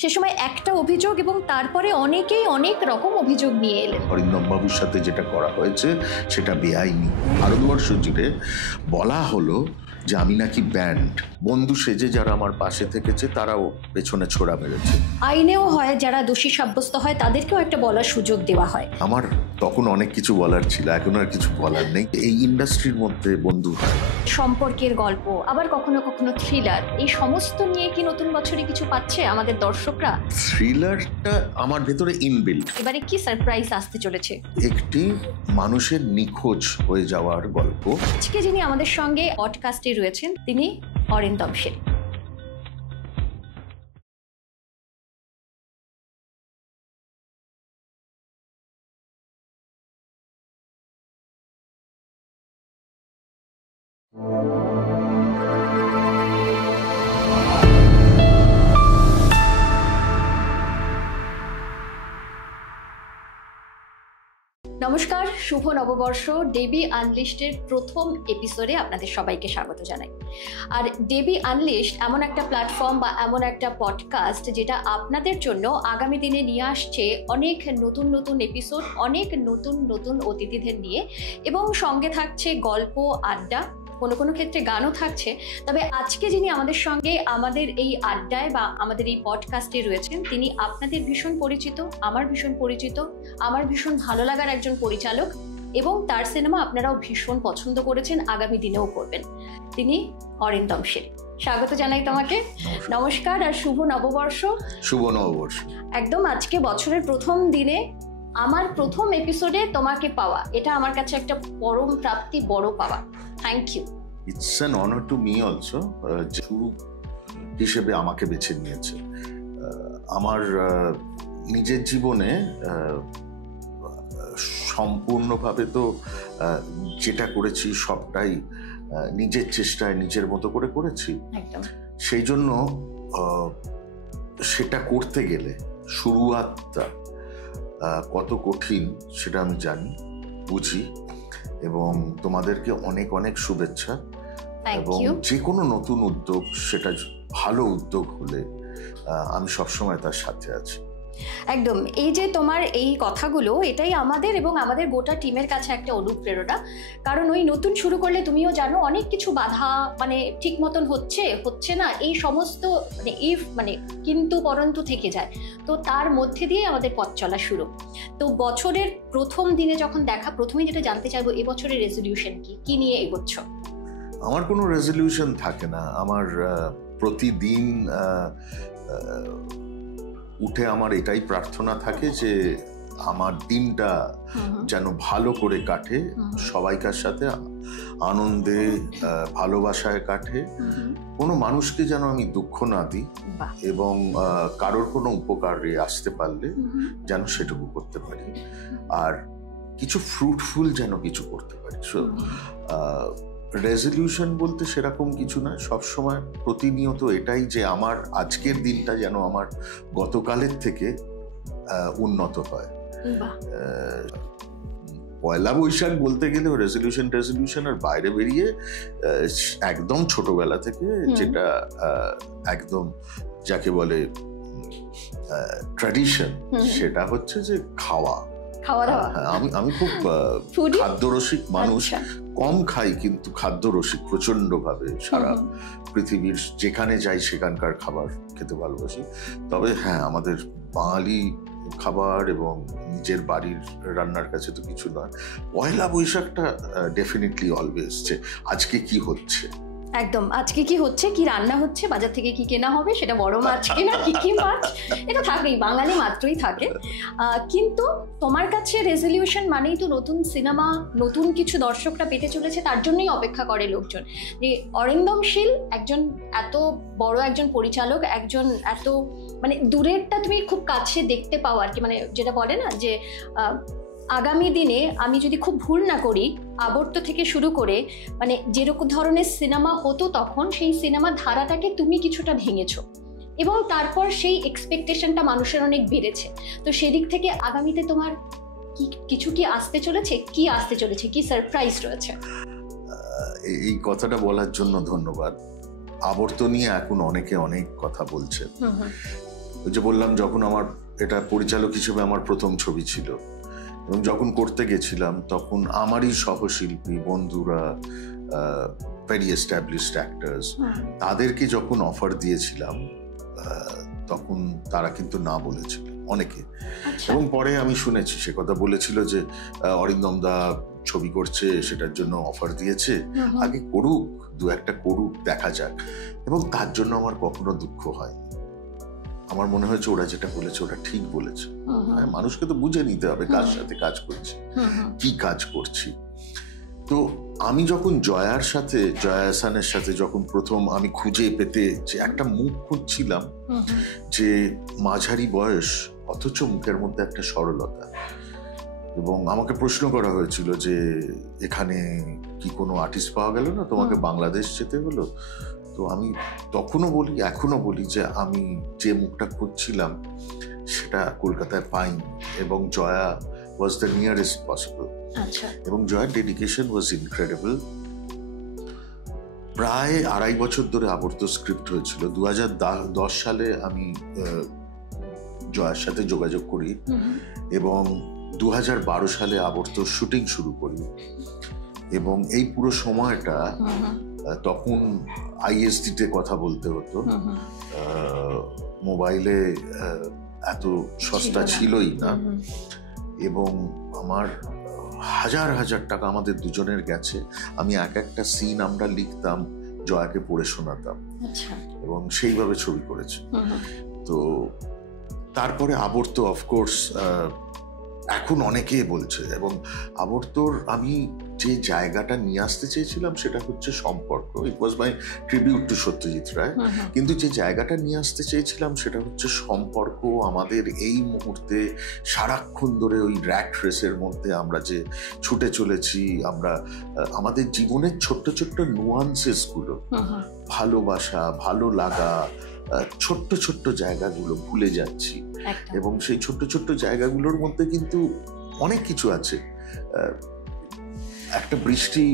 সে সময় একটা অভিযোগ এবং তারপরে অনেকেই অনেক রকম অভিযোগ নিয়ে এলেন। অরিন্দম বাবুর সাথে যেটা করা হয়েছে সেটা বেআইনি। ভারতবর্ষ জুড়ে বলা হলো যে আমি নাকি ব্যান্ড। বন্ধু সেজে যারা আমার পাশে থেকেছে তারাও পেছনে ছোড়া মেরেছে। আইনেও হয় যারা দোষী সাব্যস্ত হয় তাদেরকেও একটা বলার সুযোগ দেওয়া হয়। আমার তখন অনেক কিছু বলার ছিল, এখন আর কিছু বলার নেই। এই ইন্ডাস্ট্রির মধ্যে বন্ধু হয়, সম্পর্কের গল্প, আবার কখনো কখনো থ্রিলার, এই সমস্ত নিয়ে কি নতুন বছরে কিছু পাচ্ছে আমাদের দর্শকরা? থ্রিলারটা আমার ভেতরে ইনবিল্ট। এবারে কি সারপ্রাইজ আসতে চলেছে? একটি মানুষের নিখোঁজ হয়ে যাওয়ার গল্প। আজকে যিনি আমাদের সঙ্গে পডকাস্টে রয়েছেন তিনি অরিন্দম শীল। নমস্কার, শুভ নববর্ষ। ডেবি আনলিস্টের প্রথম এপিসোডে আপনাদের সবাইকে স্বাগত জানাই। আর ডেবি আনলিস্ট এমন একটা প্ল্যাটফর্ম বা এমন একটা পডকাস্ট যেটা আপনাদের জন্য আগামী দিনে নিয়ে আসছে অনেক নতুন নতুন এপিসোড, অনেক নতুন নতুন অতিথিদের নিয়ে, এবং সঙ্গে থাকছে গল্প, আড্ডা, কোনো কোনো ক্ষেত্রে গানও থাকছে। তবে আজকে যিনি আমাদের সঙ্গে আমাদের এই আড্ডায় বা আমাদের এই পডকাস্টে রয়েছেন তিনি আপনাদের ভীষণ পরিচিত, আমার ভীষণ পরিচিত, আমার ভীষণ ভালো লাগার একজন পরিচালক, এবং তার সিনেমা আপনারাও ভীষণ পছন্দ করেছেন, আগামী দিনেও করবেন। তিনি অরিন্দম শীল। স্বাগত জানাই তোমাকে। নমস্কার আর শুভ নববর্ষ। শুভ নববর্ষ। একদম আজকে বছরের প্রথম দিনে আমার প্রথম এপিসোডে তোমাকে পাওয়া, এটা আমার কাছে একটা পরম প্রাপ্তি, বড় পাওয়া। Thank you. It's an honour to me also, শুরু হিসেবে আমাকে বেছে নিয়েছে। আমার নিজের জীবনে সম্পূর্ণভাবে তো যেটা করেছি সবটাই নিজের চেষ্টায় নিজের মতো করে করেছি। সেই জন্য সেটা করতে গেলে শুরুয়াতটা কত কঠিন সেটা আমি জানি, বুঝি, এবং তোমাদেরকে অনেক অনেক শুভেচ্ছা। এবং যে কোনো নতুন উদ্যোগ, সেটা ভালো উদ্যোগ হলে আমি সবসময় তার সাথে আছি। একদম। এই যে তোমার এই কথাগুলো, এটাই আমাদের এবং আমাদের গোটা টিমের কাছে একটা অনুপ্রেরণা। কারণ ওই নতুন শুরু করলে তুমিও জানো অনেক কিছু বাধা, মানে ঠিক মতন হচ্ছে না, এই সমস্ত মানে কিন্তু পরন্তু থেকে যায়। তো তার মধ্যে দিয়ে আমাদের পথ চলা শুরু। তো বছরের প্রথম দিনে যখন দেখা, প্রথমেই যেটা জানতে চাইবো, এবছরের রেজলিউশন কি নিয়ে এগোচ্ছ? আমার কোনো রেজলিউশন থাকে না। আমার প্রতিদিন উঠে আমার এটাই প্রার্থনা থাকে যে আমার দিনটা যেন ভালো করে কাটে, সবাইকার সাথে আনন্দে ভালোবাসায় কাটে, কোনো মানুষকে যেন আমি দুঃখ না দিই, এবং কারোর কোনো উপকারে আসতে পারলে যেন সেটুকু করতে পারি, আর কিছু ফ্রুটফুল যেন কিছু করতে পারি। সো রেজলিউশন বলতে সেরকম কিছু না, সবসময় প্রতিনিয়ত এটাই যে আমার আজকের দিনটা যেন আমার গতকালের থেকে উন্নত হয়। পয়লা বৈশাখ বলতে গেলে রেজলিউশনের বাইরে বেরিয়ে একদম ছোটবেলা থেকে যেটা একদম যাকে বলে ট্র্যাডিশন, সেটা হচ্ছে যে খাওয়া দাওয়া। আমি খুব খাদ্যরসিক মানুষ, কম খাই কিন্তু খাদ্যরসিক প্রচন্ড ভাবে। সারা পৃথিবীর যেখানে যাই সেখানকার খাবার খেতে ভালোবাসি। তবে হ্যাঁ, আমাদের বাঙালি খাবার এবং নিজের বাড়ির রান্নার কাছে তো কিছু নয়। পয়লা বৈশাখটা ডেফিনেটলি অলওয়েজ যে আজকে কি হচ্ছে, একদম আজকে কি হচ্ছে, কি রান্না হচ্ছে, বাজার থেকে কি কেনা হবে, সেটা বড় মাছ কিনা, কি মাছ, এটা থাকেই, বাঙালি মাত্রই থাকে। কিন্তু তোমার কাছে রেজলিউশন মানেই তো নতুন সিনেমা, নতুন কিছু দর্শকরা পেতে চলেছে, তার জন্যই অপেক্ষা করে লোকজন। যে অরিন্দম শীল একজন এত বড় একজন পরিচালক, একজন এত মানে দূরেরটা তুমি খুব কাছে দেখতে পাও আর কি, মানে যেটা বলে না যে আগামী দিনে আমি যদি খুব ভুল না করি, আবর্ত থেকে শুরু করে মানে যেরকম ধরনের সিনেমা হতো তখন, সেই সিনেমা ধারাটাকে তুমি কিছুটা ভেঙেছো, এবং তারপর সেই এক্সপেকটেশনটা মানুষের অনেক বেড়েছে। তো সেদিক থেকে আগামীতে তোমার কিছু কি আসতে চলেছে, কি সারপ্রাইজ রয়েছে? এই কথাটা বলার জন্য ধন্যবাদ। আবর্ত নিয়ে এখন অনেকে অনেক কথা বলছে। ওই যে বললাম, যখন আমার এটা পরিচালক হিসেবে আমার প্রথম ছবি ছিল, এবং যখন করতে গেছিলাম তখন আমারই সহশিল্পী বন্ধুরা, ভেরি এস্টাবলিশড অ্যাক্টার্স, তাদেরকে যখন অফার দিয়েছিলাম তখন তারা কিন্তু না বলেছিল অনেকে। এবং পরে আমি শুনেছি সে কথা বলেছিল যে অরিন্দম দা ছবি করছে, সেটার জন্য অফার দিয়েছে, আগে করুক, দু একটা করুক, দেখা যাক। এবং তার জন্য আমার কখনো দুঃখ হয়। আমার মনে হয়েছে ওরা যেটা বলেছে ওরা ঠিক বলেছে। মানুষকে তো বুঝে নিতে হবে কার সাথে কাজ করছি, কি কাজ করছি। তো আমি যখন জয়া আহসানের সাথে যখন প্রথম আমি খুঁজে পেতে যে একটা মুখ খুঁজছিলাম, যে মাঝারি বয়স অথচ মুখের মধ্যে একটা সরলতা, এবং আমাকে প্রশ্ন করা হয়েছিল যে এখানে কি কোনো আর্টিস্ট পাওয়া গেল না, তোমাকে বাংলাদেশ যেতে হলো? তো আমি তখনও বলি, এখনো বলি যে আমি যে মুখটা খুঁজছিলাম সেটা কলকাতায় পাইনি, এবং Jaya was the nearest possible. এবং জয়ার ডেডিকেশন ওয়াজ ইনক্রেডিবল। প্রায় 2.5 বছর ধরে আবর্ত স্ক্রিপ্ট হয়েছিল। 2010 সালে আমি জয়ার সাথে যোগাযোগ করি, এবং 2012 সালে আবর্ত শুটিং শুরু করি। এবং এই পুরো সময়টা তখন আইএসডিতে কথা বলতে হতো, মোবাইলে এত সস্তা ছিলই না। এবং আমার হাজার হাজার টাকা আমাদের দুজনের গেছে। আমি একটা সিন আমরা লিখতাম, জয়াকে পড়ে শোনাতাম, এবং সেইভাবে ছবি করেছি। তো তারপরে আবর্ত অফকোর্স এখন অনেকে বলছে, এবং আবর্তর আমি যে জায়গাটা নিয়ে আসতে চেয়েছিলাম সেটা হচ্ছে সম্পর্ক। ইট ওয়াজ মাই ট্রিবিউট টু সত্যজিৎ রায়। কিন্তু যে জায়গাটা নিয়ে আসতে চেয়েছিলাম সেটা হচ্ছে সম্পর্ক। আমাদের এই মুহূর্তে সারাক্ষণ ধরে ওই র্যাট রেসের মধ্যে আমরা যে ছুটে চলেছি, আমরা আমাদের জীবনের ছোট্ট ছোট্ট নুয়ান্সেসগুলো, ভালোবাসা, ভালো লাগা, ছোট্ট ছোট্ট জায়গাগুলো ভুলে যাচ্ছি। এবং সেই ছোট্ট ছোট্ট জায়গাগুলোর মধ্যে কিন্তু অনেক কিছু আছে। একটা বৃষ্টি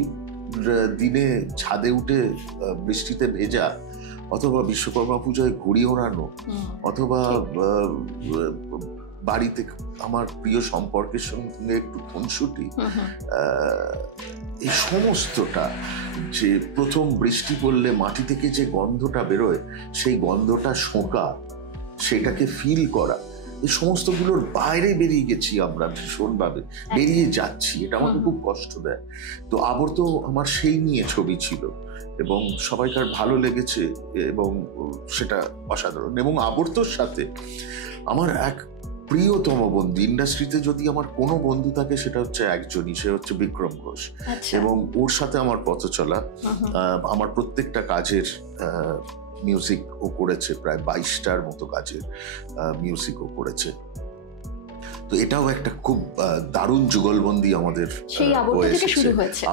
দিনে ছাদে উঠে বৃষ্টিতে ভেজা, অথবা বিশ্বকর্মা পূজায় ঘুড়ি ওড়ানো, অথবা বাড়িতে আমার প্রিয় সম্পর্কের সঙ্গে একটু খুনসুটি, এই সমস্তটা, যে প্রথম বৃষ্টি পড়লে মাটি থেকে যে গন্ধটা বেরোয়, সেই গন্ধটা শোঁকা, সেটাকে ফিল করা, এই সমস্তগুলোর বাইরে বেরিয়ে গেছি আমরা, ভীষণভাবে বেরিয়ে যাচ্ছি। এটা আমাকে খুব কষ্ট দেয়। তো আবর্ত আমার সেই নিয়ে ছবি ছিল, এবং সবাইকার ভালো লেগেছে, এবং সেটা অসাধারণ। এবং আবর্তর সাথে আমার এক প্রিয়তম বন্ধু, ইন্ডাস্ট্রিতে যদি আমার কোনো বন্ধু থাকে সেটা হচ্ছে একজনই, সে হচ্ছে বিক্রম ঘোষ। এবং ওর সাথে আমার পথ চলা, আমার প্রত্যেকটা কাজের মিউজিক ও করেছে, প্রায় 22টার মতো কাজের মিউজিক ও করেছে। তো এটাও একটা খুব দারুণ যুগলবন্দি আমাদের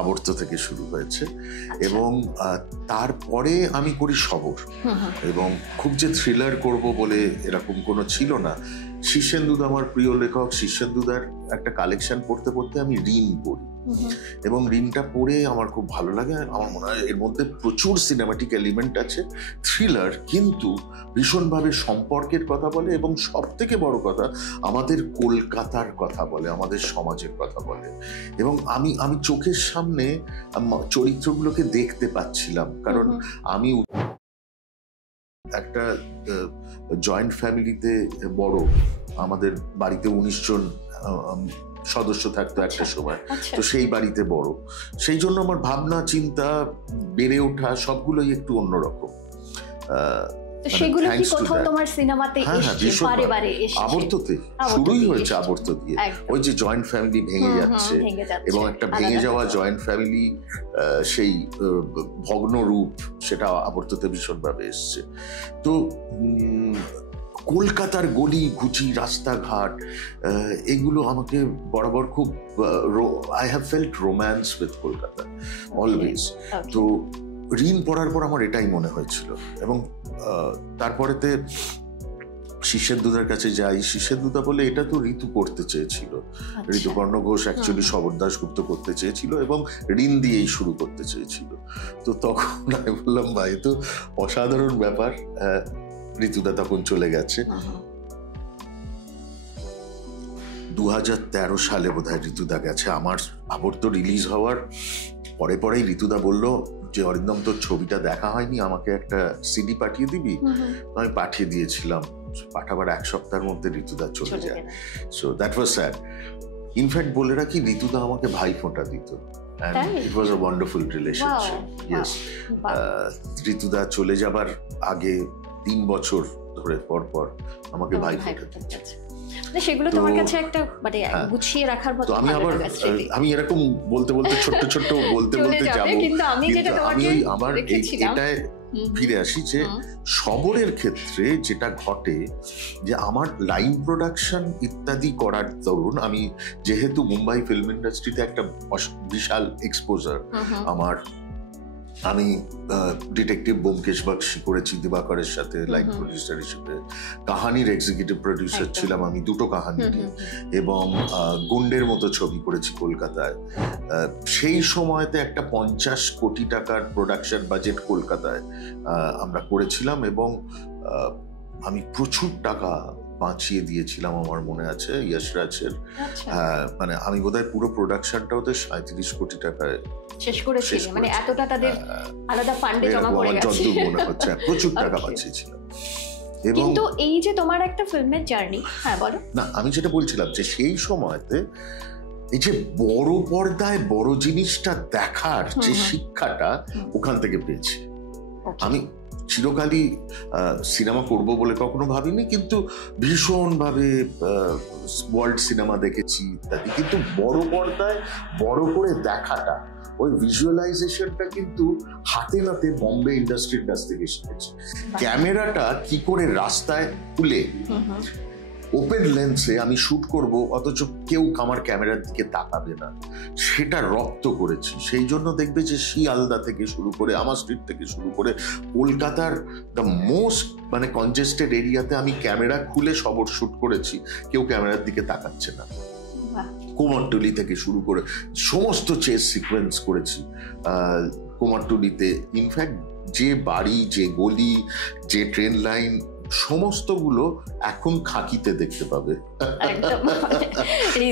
আবর্ত থেকে শুরু হয়েছে। এবং তারপরে আমি করি সবর, এবং খুব যে থ্রিলার করব বলে এরকম কোনো ছিল না। শীর্ষেন্দুদা আমার প্রিয় লেখক, শীর্ষেন্দুদার একটা কালেকশন পড়তে পড়তে আমি ঋণ পড়ি, এবং ঋণটা পড়ে আমার খুব ভালো লাগে। আমার মনে হয় এর মধ্যে প্রচুর সিনেমাটিক এলিমেন্ট আছে, থ্রিলার, কিন্তু ভীষণভাবে সম্পর্কের কথা বলে, এবং সব থেকে বড় কথা আমাদের কলকাতার কথা বলে, আমাদের সমাজের কথা বলে। এবং আমি চোখের সামনে চরিত্রগুলোকে দেখতে পাচ্ছিলাম, কারণ আমি একটা জয়েন্ট ফ্যামিলিতে বড়, আমাদের বাড়িতে 19 জন সদস্য থাকতো একটা সময়। তো সেই বাড়িতে বড়, সেই জন্য আমার ভাবনা চিন্তা, বেড়ে ওঠা সবগুলোই একটু অন্যরকম। সেগুলো কি কোথাও তোমার সিনেমাতে আবর্ততে শুরুই হয়েছে, আবর্ত দিয়ে। ওই যে জয়েন্ট ফ্যামিলি ভেঙে যাচ্ছে, এবং একটা ভেঙে যাওয়া জয়েন্ট ফ্যামিলি, সেই ভগ্ন রূপ, সেটা আবর্ততে ভীষণভাবে এসছে। তো কলকাতার গলি ঘুচি, রাস্তাঘাট, এগুলো আমাকে বরাবর খুব, I have felt romance with Kolkata always. তো ঋণ পড়ার পর আমার এটাই মনে হয়েছিল। এবং তারপরেতে শীর্ষেন্দুদার কাছে যাই, শীর্ষেন্দুদা বলে এটা তো ঋতু করতে চেয়েছিল, ঋতুপর্ণ ঘোষ অ্যাকচুয়ালি শবর দাশগুপ্ত করতে চেয়েছিল, এবং ঋণ দিয়েই শুরু করতে চেয়েছিল। তো তখন আমি বললাম, ভাই তো অসাধারণ ব্যাপার, ঋতুদা তখন চলে গেছে। 2013 সালে বোধহয় ঋতুদা গেছে। আমার আবার তো রিলিজ হওয়ার পরেই ঋতুদা বলল যে অরিন্দম, তোর ছবিটা দেখা হয়নি, আমাকে একটা সিডি পাঠিয়ে দিবি। আমি পাঠিয়ে দিয়েছিলাম, পাঠাবার 1 সপ্তাহের মধ্যে ঋতুদা চলে যায়। So that was sad. In fact বলে রাখি, ঋতুদা আমাকে ভাইফোঁটা দিত। And it was a wonderful relationship. Wow. Yes. ঋতুদা চলে যাবার আগে 3 বছর ধরে পর আমাকে ভাইফোঁটা দিত। সেগুলো তোমার কাছে একটা মানে গুছিয়ে রাখার মতো। আমি এরকম বলতে ছোট্ট বলতে যাব, কিন্তু আমি আমার এটায় ফিরে আসি যে শবরের ক্ষেত্রে যেটা ঘটে, যে আমার লাইন প্রোডাকশন ইত্যাদি করার দরুন আমি যেহেতু মুম্বাই ফিল্ম ইন্ডাস্ট্রিতে একটা বিশাল এক্সপোজার আমার, আমি ডিটেকটিভ ব্যোমকেশ বক্সী করেছি দিবাকরের সাথে লাইন প্রডিউসার হিসেবে, কাহানির এক্সিকিউটিভ প্রডিউসার ছিলাম আমি 2টো কাহানি, এবং গুন্ডের মতো ছবি করেছি কলকাতায়। সেই সময়তে একটা 50 কোটি টাকার প্রোডাকশন বাজেট কলকাতায় আমরা করেছিলাম, এবং আমি প্রচুর টাকা বাঁচিয়ে দিয়েছিলাম, আমার মনে আছে ইয়শরাজের। মানে আমি বোধহয় পুরো প্রোডাকশনটা ওদের 37 কোটি টাকায় শেষ করেছি, মানে এতটা তাদের আলাদা ফান্ডে জমা পড়ে গেছে, মনে হচ্ছে প্রচুর টাকা বাঁচিয়েছিলাম। কিন্তু এই যে তোমার একটা ফিল্মের জার্নি, হ্যাঁ বলো না, আমি যেটা বলছিলাম যে সেই সময়তে এই যে বড় পর্দায় বড় জিনিসটা দেখার যে শিক্ষাটা ওখান থেকে পেয়েছি। আমি চিরকালই সিনেমা করব বলে কখনো ভাবিনি, কিন্তু ভীষণভাবে ওয়ার্ল্ড সিনেমা দেখেছি ইত্যাদি, কিন্তু বড় পর্দায় বড় করে দেখাটা, ওই ভিজুয়ালাইজেশনটা কিন্তু হাতে নাতে বম্বে ইন্ডাস্ট্রির কাছ থেকে শিখেছি। ক্যামেরাটা কি করে রাস্তায় খুলে ওপেন লেন্সে আমি শুট করব, অথচ কেউ আমার ক্যামেরার দিকে তাকাবে না, সেটা রপ্ত করেছি। সেই জন্য দেখবে যে শিয়ালদা থেকে শুরু করে আমার স্ট্রিট থেকে শুরু করে কলকাতার দ্য মোস্ট মানে কনজেস্টেড এরিয়াতে আমি ক্যামেরা খুলে সবর শুট করেছি, কেউ ক্যামেরার দিকে তাকাচ্ছে না। কুমারটুলি থেকে শুরু করে সমস্ত চেস সিকোয়েন্স করেছি কুমারটুলিতে। ইনফ্যাক্ট যে বাড়ি, যে গলি, যে ট্রেন লাইন, সমস্তগুলো এখন খাকিতে দেখতে পাবে।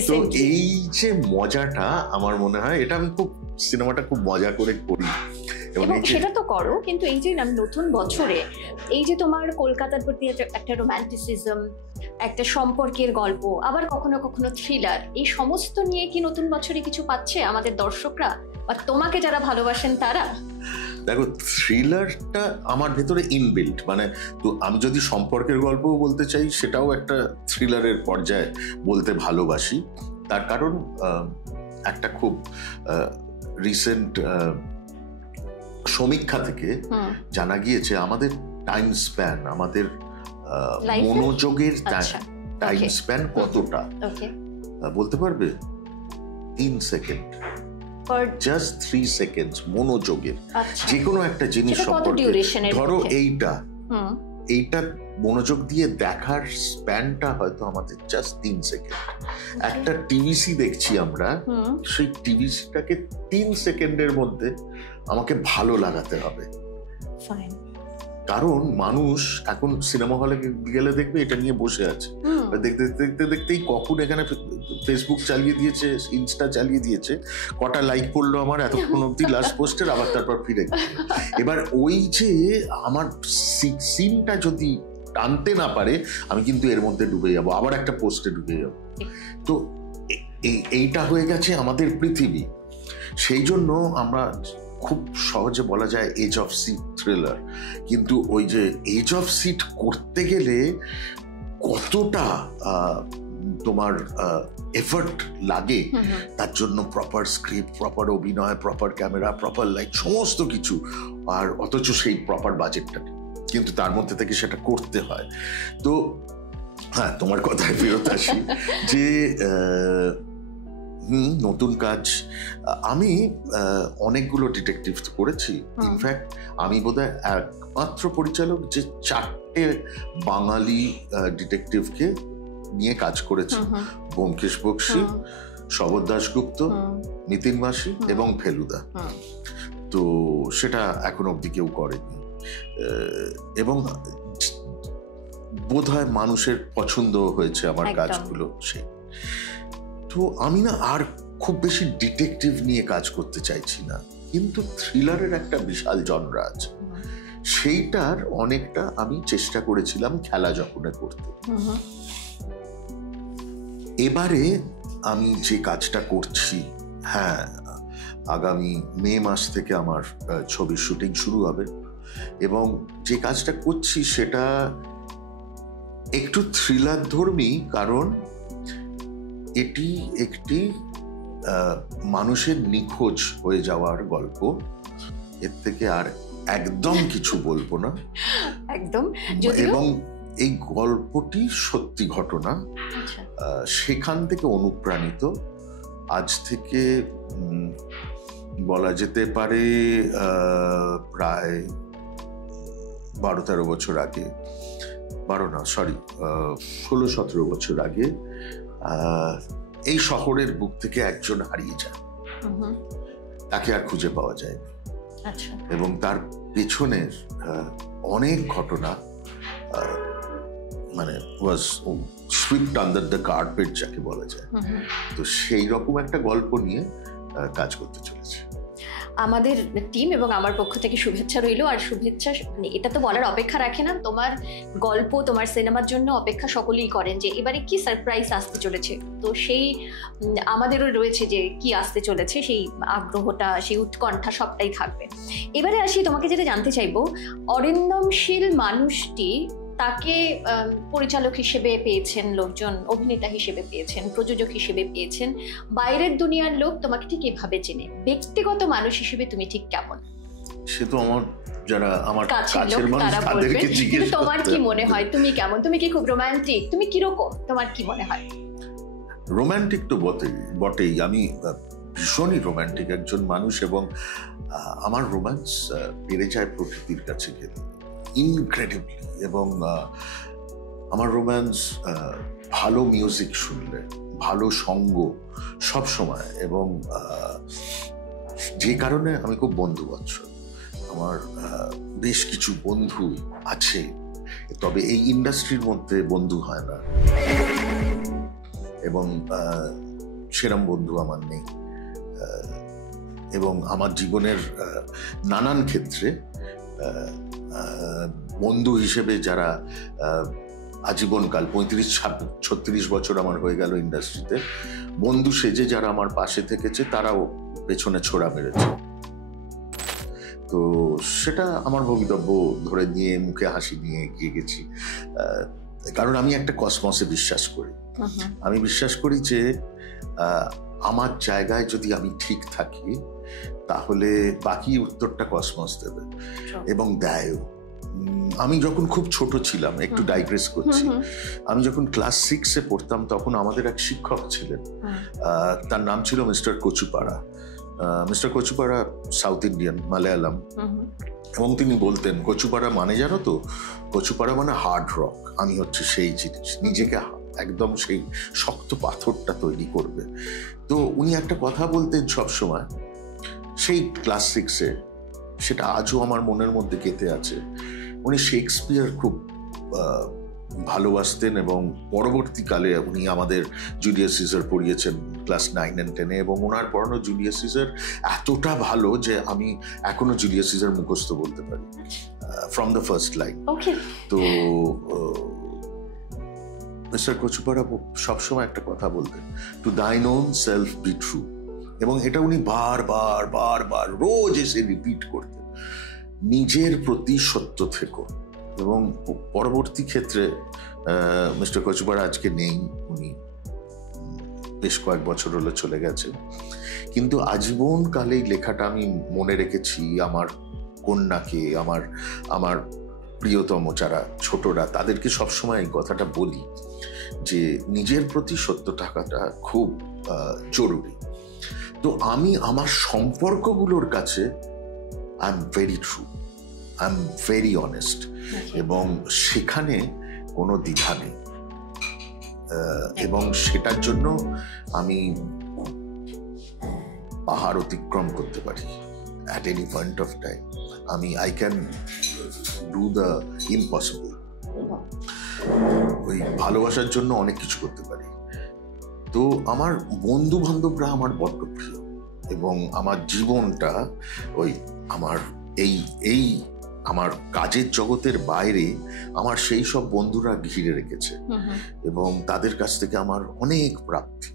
তো এই যে মজাটা আমার মনে হয়, এটা আমি খুব সিনেমাটা খুব মজা করে করি, এবং সেটা তো করো। কিন্তু এই যে নতুন বছরে এই যে তোমার কলকাতার প্রতি একটা রোম্যান্টিসিজম, একটা সম্পর্কের গল্প, আবার কখনো কখনো থ্রিলার, এই সমস্ত নিয়ে কি নতুন বছরে কিছু পাচ্ছে আমাদের দর্শকরা বা তোমাকে যারা ভালোবাসেন তারা? দেখো, থ্রিলারটা আমার ভেতরে ইনবিল্ট, মানে তো আমি যদি সম্পর্কের গল্প বলতে চাই সেটাও একটা থ্রিলারের পর্যায়ে বলতে ভালোবাসি। তার কারণ একটা খুব রিসেন্ট সমীক্ষা থেকে জানা গিয়েছে আমাদের টাইম স্প্যান, আমাদের মনোযোগের টাইম স্প্যান কতটা বলতে পারবে? 3 সেকেন্ড, জাস্ট 3 সেকেন্ড মনোযোগের যে কোনো একটা জিনিস সম্পর্কে। ধরো এইটা মনোযোগ দিয়ে দেখার স্প্যানটা হয়তো আমাদের জাস্ট 3 সেকেন্ড। একটা টিভিসি দেখছি আমরা, সেই টিভিসিটাকে 3 সেকেন্ডের মধ্যে আমাকে ভালো লাগাতে হবে। কারণ মানুষ এখন সিনেমা হলে গেলে দেখবে এটা নিয়ে বসে আছে, দেখতে দেখতে দেখতেই কখন এখানে ফেসবুক চালিয়ে দিয়েছে, ইনস্টা চালিয়ে দিয়েছে, কটা লাইক করলো আমার এতক্ষণ অব্দি লাস্ট পোস্টের, আবার তারপর ফিরে গেল। এবার ওই যে আমার সিনটা যদি টানতে না পারে, আমি কিন্তু এর মধ্যে ডুবে যাবো, আবার একটা পোস্টে ডুবে যাবো। তো এইটা হয়ে গেছে আমাদের পৃথিবী। সেই জন্য আমরা খুব সহজে বলা যায় এজ অফ সিট থ্রিলার, কিন্তু ওই যে এজ অফ সিট করতে গেলে কতটা তোমার এফর্ট লাগে, তার জন্য প্রপার স্ক্রিপ্ট, প্রপার অভিনয়, প্রপার ক্যামেরা, প্রপার লাইট, সমস্ত কিছু, আর অথচ সেই প্রপার বাজেটটা, কিন্তু তার মধ্যে থেকে সেটা করতে হয়। তো হ্যাঁ, তোমার কথায় ফেরত আসি যে নতুন কাজ, আমি অনেকগুলো ডিটেকটিভ করেছি। ইনফ্যাক্ট আমি বোধহয় একমাত্র পরিচালক যে 4টে বাঙালি ডিটেকটিভকে নিয়ে কাজ করেছি, ব্যোমকেশ বক্সী, শবর দাশগুপ্ত, নিতিন মাসি এবং ফেলুদা। তো সেটা এখন অবধি কেউ করেনি। এবং বোধহয় মানুষের পছন্দ হয়েছে আমার কাজগুলো। সেই তো আমি না আর খুব বেশি ডিটেকটিভ নিয়ে কাজ করতে চাইছি না, কিন্তু থ্রিলারের একটা বিশাল জনরা আছে, সেইটার অনেকটা আমি চেষ্টা করেছিলাম খেলা যখন করতে। এবারে আমি যে কাজটা করছি, হ্যাঁ, আগামী মে মাস থেকে আমার ছবির শুটিং শুরু হবে, এবং যে কাজটা করছি সেটা একটু থ্রিলার ধর্মী, কারণ এটি একটি মানুষের নিখোঁজ হয়ে যাওয়ার গল্প। এর থেকে আর একদম কিছু বলবো না, একদম। এবং এই গল্পটি সত্যি ঘটনা, সেখান থেকে অনুপ্রাণিত। আজ থেকে বলা যেতে পারে প্রায় 12-13 বছর আগে, 16-17 বছর আগে এই শহরের বুক থেকে একজন হারিয়ে যায়, তাকে আর খুঁজে পাওয়া যায়নি, এবং তার পেছনের অনেক ঘটনা মানে ওয়াজ সুইপড আন্ডার দ্য কার্পেট যাকে বলা যায়। তো সেই রকম একটা গল্প নিয়ে কাজ করতে চলেছে। আমাদের টিম এবং আমার পক্ষ থেকে শুভেচ্ছা রইল। আর শুভেচ্ছা মানে এটা তো বলার অপেক্ষা রাখে না, তোমার গল্প তোমার সিনেমার জন্য অপেক্ষা সকলেই করেন যে এবারে কি সারপ্রাইজ আসতে চলেছে। তো সেই আমাদেরও রয়েছে যে কি আসতে চলেছে, সেই আগ্রহটা, সেই উৎকণ্ঠা সবটাই থাকবে। এবারে আসি, তোমাকে যেটা জানতে চাইবো, অরিন্দমশীল মানুষটি, তাকে পরিচালক হিসেবে পেয়েছেন লোকজন, অভিনেতা হিসেবে পেয়েছেন, প্রযোজক হিসেবে পেয়েছেন, বাইরের দুনিয়ার লোক তোমাকে ঠিক এভাবে চেনে। ব্যক্তিগত মানুষ হিসেবে তুমি ঠিক কেমন? সে তো আমার যারা আমার কাছের লোক তারা বলবে, কিন্তু তোমার কি মনে হয় তুমি কেমন? তুমি কি খুব রোমান্টিক? তুমি কিরকম, তোমার কি মনে হয়? রোমান্টিক তো বটেই, আমি ভীষণই রোমান্টিক একজন মানুষ, এবং আমার রোম্যান্স বেড়ে যায় প্রকৃতির কাছে গেলে ইনক্রেডিবলি, এবং আমার রোম্যান্স ভালো মিউজিক শুনলে, ভালো সঙ্গ সব সময়, এবং যে কারণে আমি খুব বন্ধুবাৎসল। আমার বেশ কিছু বন্ধু আছে, তবে এই ইন্ডাস্ট্রির মধ্যে বন্ধু হয় না, এবং সেরম বন্ধু আমার নেই। এবং আমার জীবনের নানান ক্ষেত্রে বন্ধু হিসেবে যারা আজীবনকাল 35-36 বছর আমার হয়ে গেল ইন্ডাস্ট্রিতে, বন্ধু সেজে যারা আমার পাশে থেকেছে, তারাও পেছনে ছোড়া মেরেছে। তো সেটা আমার ভবিতব্য ধরে নিয়ে মুখে হাসি নিয়ে এগিয়ে গেছি, কারণ আমি একটা কসমসে বিশ্বাস করি। আমি বিশ্বাস করি যে আমার জায়গায় যদি আমি ঠিক থাকি, তাহলে বাকি উত্তরটা কসমস দেবে, এবং দেয়ও। আমি যখন খুব ছোট ছিলাম, একটু ডাইগ্রেস করছি, আমি যখন ক্লাস 6-এ পড়তাম, তখন আমাদের এক শিক্ষক ছিলেন, তার নাম ছিল mister Kochupara. Mister Kochupara south Indian, Malayalam, এবং তিনি বলতেন, কচুপাড়া মানে জানো তো, কচুপাড়া মানে হার্ড রক। আমি হচ্ছে সেই জিনিস, নিজেকে একদম সেই শক্ত পাথরটা তৈরি করবে। তো উনি একটা কথা বলতেন সবসময়, সেই ক্লাস 6-এ, সেটা আজও আমার মনের মধ্যে গেঁথে আছে। উনি শেক্সপিয়ার খুব ভালোবাসতেন, এবং পরবর্তীকালে উনি আমাদের জুলিয়াস সিজার পড়িয়েছেন ক্লাস 9 and 10-এ, এবং ওনার পড়ানো জুলিয়াস সিজার এতটা ভালো যে আমি এখনো জুলিয়াস সিজার মুখস্থ বলতে পারি ফ্রম দ্য ফার্স্ট লাইন। তো মিস্টার কচুপাড়া সবসময় একটা কথা বলতেন, to thine own self be true, এবং এটা উনি বারবার বারবার রোজ এসে রিপিট করতেন, নিজের প্রতি সত্য থেকো। এবং পরবর্তী ক্ষেত্রে মিস্টার কচুপাড়া আজকে নেই, উনি বেশ কয়েক বছর হলো চলে গেছে, কিন্তু আজীবনকালে এই লেখাটা আমি মনে রেখেছি। আমার কন্যাকে, আমার প্রিয়তম যারা ছোটরা, তাদেরকে সবসময় এই কথাটা বলি যে নিজের প্রতি সত্য থাকাটা খুব জরুরি। তো আমি আমার সম্পর্কগুলোর কাছে I am very true, I am very honest, এবং সেখানে কোনো দ্বিধা নেই, এবং সেটার জন্য আমি পাহাড় অতিক্রম করতে পারি at any point of time. I can do the impossible. ওই ভালোবাসার জন্য অনেক কিছু করতে পারি। তো আমার বন্ধু বান্ধবরা আমার বড্ড প্রিয়, এবং আমার জীবনটা ওই আমার এই আমার কাজের জগতের বাইরে আমার সেই সব বন্ধুরা ঘিরে রেখেছে, এবং তাদের কাছ থেকে আমার অনেক প্রাপ্তি।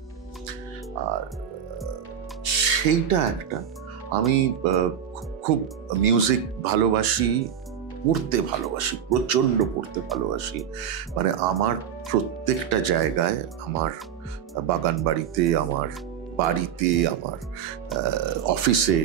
আর সেইটা একটা, আমি খুব মিউজিক ভালোবাসি, পড়তে ভালোবাসি, প্রচন্ড পড়তে ভালোবাসি। মানে আমার প্রত্যেকটা জায়গায়, আমার বাগান বাড়িতে, আমার বাড়িতে, আমার অফিসে,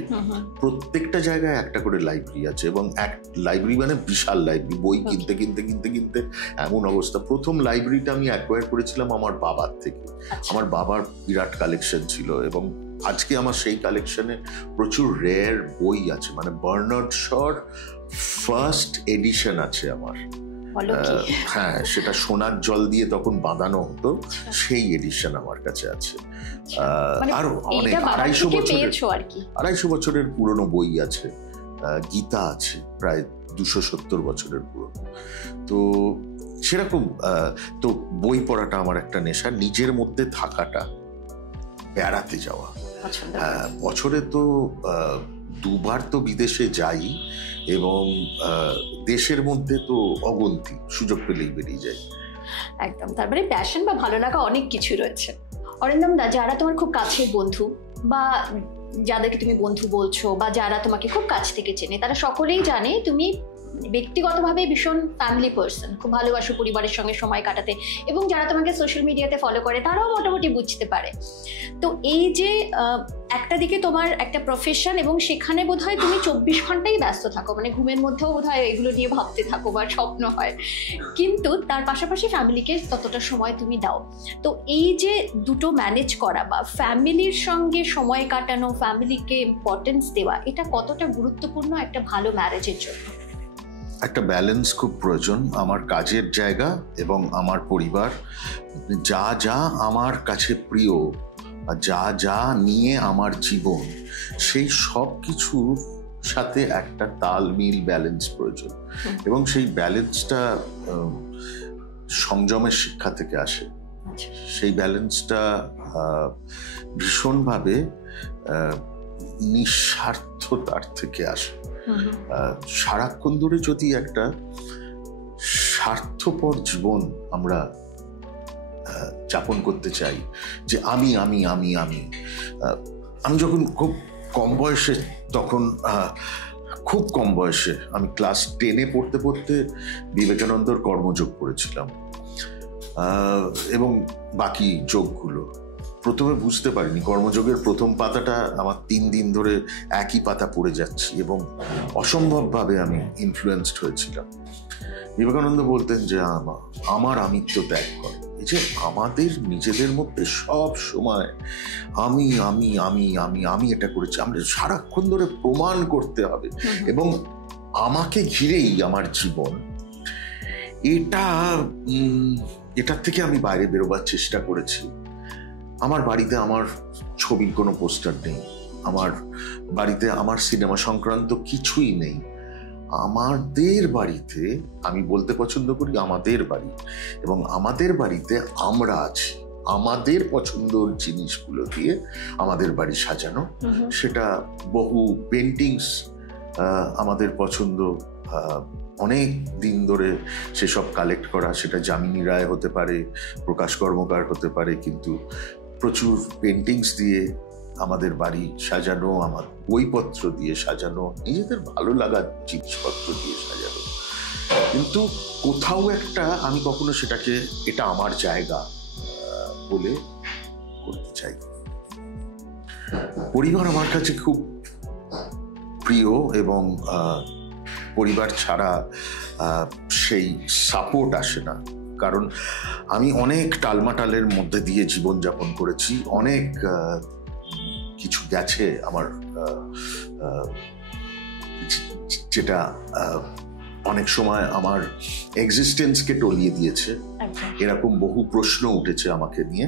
প্রত্যেকটা জায়গায় একটা করে লাইব্রেরি আছে, এবং এক লাইব্রেরি মানে বিশাল লাইব্রেরি, বই কিনতে কিনতে কিনতে কিনতে এমন অবস্থা। প্রথম লাইব্রেরিটা আমি অ্যাকোয়ার করেছিলাম আমার বাবার থেকে। আমার বাবার বিরাট কালেকশন ছিল, এবং আজকে আমার সেই কালেকশনে প্রচুর রেয়ার বই আছে। মানে বার্নার্ড শর ফার্স্ট এডিশন আছে আমার, হ্যাঁ, সেটা সোনার জল দিয়ে তখন বাঁধানো হতো, সেই এডিশন আমার কাছে আছে। আর অনেক 250 বছরের পুরনো বই আছে, গীতা আছে প্রায় 270 বছরের পুরনো। তো সেরকম তো বই পড়াটা আমার একটা নেশা। নিজের মধ্যে থাকাটা, বেড়াতে যাওয়া, বছরে তো 2 বার তো বিদেশে যাই, এবং দেশের মধ্যে তো অগন্তি, সুযোগ পেলেই বেরিয়ে যাই। একদম, তারপরে প্যাশন বা ভালো লাগা অনেক কিছু রয়েছে। অরিন্দম দা, যারা তোমার খুব কাছের বন্ধু, বা যাদেরকে তুমি বন্ধু বলছো, বা যারা তোমাকে খুব কাছ থেকে চেনে, তারা সকলেই জানে তুমি ব্যক্তিগতভাবে ভীষণ ফ্যামিলি পার্সন, খুব ভালোবাসো পরিবারের সঙ্গে সময় কাটাতে, এবং যারা তোমাকে সোশ্যাল মিডিয়াতে ফলো করে তারাও মোটামুটি বুঝতে পারে। তো এই যে একটা দিকে তোমার একটা প্রফেশন, এবং সেখানে বোধহয় তুমি 24 ঘন্টাই ব্যস্ত থাকো, মানে ঘুমের মধ্যেও বোধহয় এগুলো নিয়ে ভাবতে থাকো বা স্বপ্ন হয়, কিন্তু তার পাশাপাশি ফ্যামিলিকে ততটা সময় তুমি দাও। তো এই যে দুটো ম্যানেজ করা, বা ফ্যামিলির সঙ্গে সময় কাটানো, ফ্যামিলিকে ইম্পর্টেন্স দেওয়া, এটা কতটা গুরুত্বপূর্ণ একটা ভালো ম্যারেজের জন্য? একটা ব্যালেন্স খুব প্রয়োজন। আমার কাজের জায়গা এবং আমার পরিবার, যা যা আমার কাছে প্রিয়, যা যা নিয়ে আমার জীবন, সেই সব কিছুর সাথে একটা তাল মিল, ব্যালেন্স প্রয়োজন। এবং সেই ব্যালেন্সটা সংযমের শিক্ষা থেকে আসে। সেই ব্যালেন্সটা ভীষণভাবে নিঃস্বার্থতার থেকে আসে। সারাক্ষণ ধরে যদি একটা স্বার্থপর জীবন আমরা যাপন করতে চাই, যে আমি আমি আমি আমি আমি যখন খুব কম বয়সে, তখন খুব কম বয়সে আমি ক্লাস 10-এ পড়তে পড়তে বিবেকানন্দর কর্মযোগ পড়েছিলাম, এবং বাকি যোগগুলো প্রথমে বুঝতে পারিনি। কর্মযোগের প্রথম পাতাটা আমার 3 দিন ধরে একই পাতা পড়ে যাচ্ছি, এবং অসম্ভবভাবে আমি ইনফ্লুয়েন্সড হয়েছিলাম। বিবেকানন্দ বলতেন যে আমার আমিত্ব ত্যাগ কর। এই যে আমাদের নিজেদের মধ্যে সব সময় আমি আমি আমি আমি আমি এটা করেছি, আমরা সারাক্ষণ ধরে প্রমাণ করতে হবে, এবং আমাকে ঘিরেই আমার জীবন, এটার থেকে আমি বাইরে বেরোবার চেষ্টা করেছি। আমার বাড়িতে আমার ছবির কোনো পোস্টার নেই, আমার বাড়িতে আমার সিনেমা সংক্রান্ত কিছুই নেই। আমাদের বাড়িতে, আমি বলতে পছন্দ করি আমাদের বাড়ি, এবং আমাদের বাড়িতে আমরা আছি, আমাদের পছন্দের জিনিসগুলো দিয়ে আমাদের বাড়ি সাজানো। সেটা বহু পেন্টিংস আমাদের পছন্দ, অনেক দিন ধরে সেসব কালেক্ট করা। সেটা যামিনী রায় হতে পারে, প্রকাশ কর্মকার হতে পারে, কিন্তু প্রচুর পেন্টিংস দিয়ে আমাদের বাড়ি সাজানো, আমার বইপত্র দিয়ে সাজানো, নিজেদের ভালো লাগার জিনিসপত্র দিয়ে সাজানো। কিন্তু কোথাও একটা আমি কখনো সেটাকে এটা আমার জায়গা বলে করতে চাই। পরিবার আমার কাছে খুব প্রিয়, এবং পরিবার ছাড়া সেই সাপোর্ট আসে না। কারণ আমি অনেক টালমাটালের মধ্যে দিয়ে জীবনযাপন করেছি, অনেক কিছু গেছে আমার, যেটা অনেক সময় আমার এক্সিস্টেন্সকে টলিয়ে দিয়েছে। এরকম বহু প্রশ্ন উঠেছে আমাকে নিয়ে,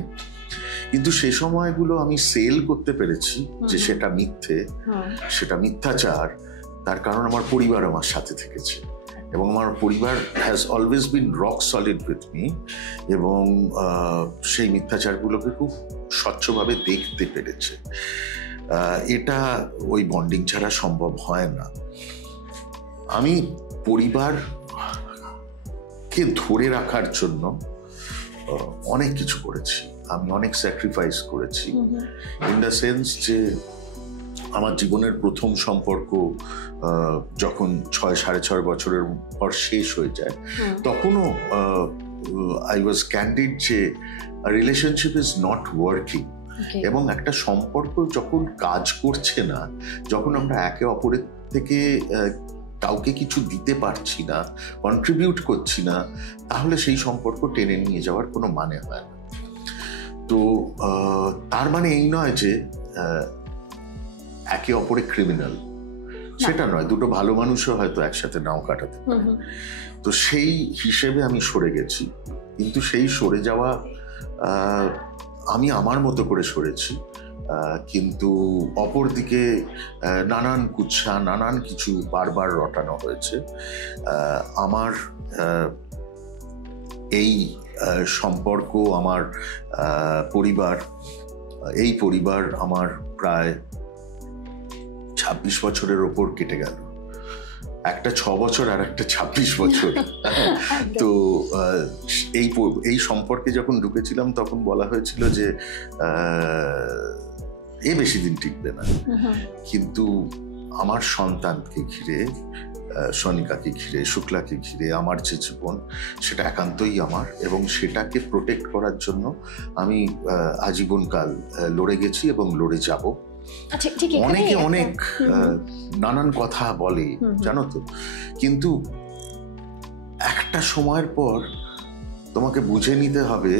কিন্তু সে সময়গুলো আমি সেল করতে পেরেছি যে সেটা মিথ্যে, সেটা মিথ্যাচার। তার কারণ আমার পরিবার আমার সাথে থেকেছে, এবং আমার পরিবার has always been rock solid with me, এবং সেই মিথ্যাচারগুলোকে খুব স্বচ্ছভাবে দেখতে পেরেছে। এটা ওই বন্ডিং ছাড়া সম্ভব হয় না। আমি পরিবারকে ধরে রাখার জন্য অনেক কিছু করেছি, আমি অনেক স্যাক্রিফাইস করেছি, ইন দ্য সেন্স যে আমার জীবনের প্রথম সম্পর্ক যখন 6-6.5 বছরের পর শেষ হয়ে যায়, তখনও আই ওয়াজ ক্যান্ডিড যে রিলেশনশিপ ইজ নট ওয়ার্কিং, এবং একটা সম্পর্ক যখন কাজ করছে না, যখন আমরা একে অপরের থেকে কাউকে কিছু দিতে পারছি না, কন্ট্রিবিউট করছি না, তাহলে সেই সম্পর্ক টেনে নিয়ে যাওয়ার কোনো মানে হয় না। তো তার মানে এই নয় যে একে অপরে ক্রিমিনাল, সেটা নয়, দুটো ভালো মানুষও হয়তো একসাথে নাও কাটাতে পারে। তো সেই হিসেবে আমি সরে গেছি, কিন্তু সেই সরে যাওয়া আমি আমার মতো করে সরেছি, কিন্তু অপরদিকে নানান কুৎসা, নানান কিছু বারবার রটানো হয়েছে। আমার এই সম্পর্ক, আমার এই পরিবার আমার প্রায় 26 বছরের ওপর কেটে গেল, একটা 6 বছর আর একটা 26 বছর। তো এই সম্পর্কে যখন ঢুকেছিলাম তখন বলা হয়েছিল যে বেশি দিন টিকবে না, কিন্তু আমার সন্তানকে ঘিরে, সনিকাকে ঘিরে, শুক্লাকে ঘিরে আমার যে জীবন, সেটা একান্তই আমার, এবং সেটাকে প্রোটেক্ট করার জন্য আমি আজীবনকাল লড়ে গেছি এবং লড়ে যাব। অনেকে অনেক নানান কথা বলে, জানো তো, কিন্তু একটা সময়ের পর তোমাকে বুঝে নিতে হবে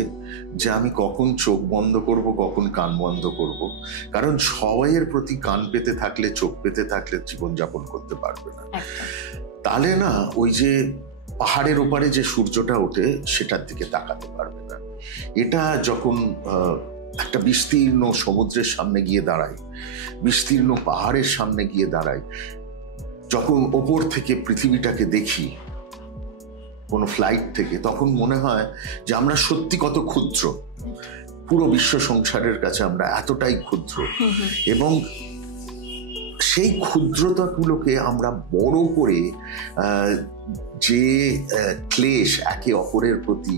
যে আমি কখন চোখ বন্ধ করব, কখন কান বন্ধ করব, কারণ সবাইয়ের প্রতি কান পেতে থাকলে, চোখ পেতে থাকলে জীবনযাপন করতে পারবে না। তাহলে না, ওই যে পাহাড়ের ওপারে যে সূর্যটা ওঠে সেটার দিকে তাকাতে পারবে না। এটা যখন একটা বিস্তীর্ণ সমুদ্রের সামনে গিয়ে দাঁড়ায়, বিস্তীর্ণ পাহাড়ের সামনে গিয়ে দাঁড়ায়, যখন ওপর থেকে পৃথিবীটাকে দেখি কোনো ফ্লাইট থেকে, তখন মনে হয় যে আমরা সত্যি কত ক্ষুদ্র, পুরো বিশ্ব সংসারের কাছে আমরা এতটাই ক্ষুদ্র, এবং সেই ক্ষুদ্রতাগুলোকে আমরা বড় করে যে ক্লেশ একে অপরের প্রতি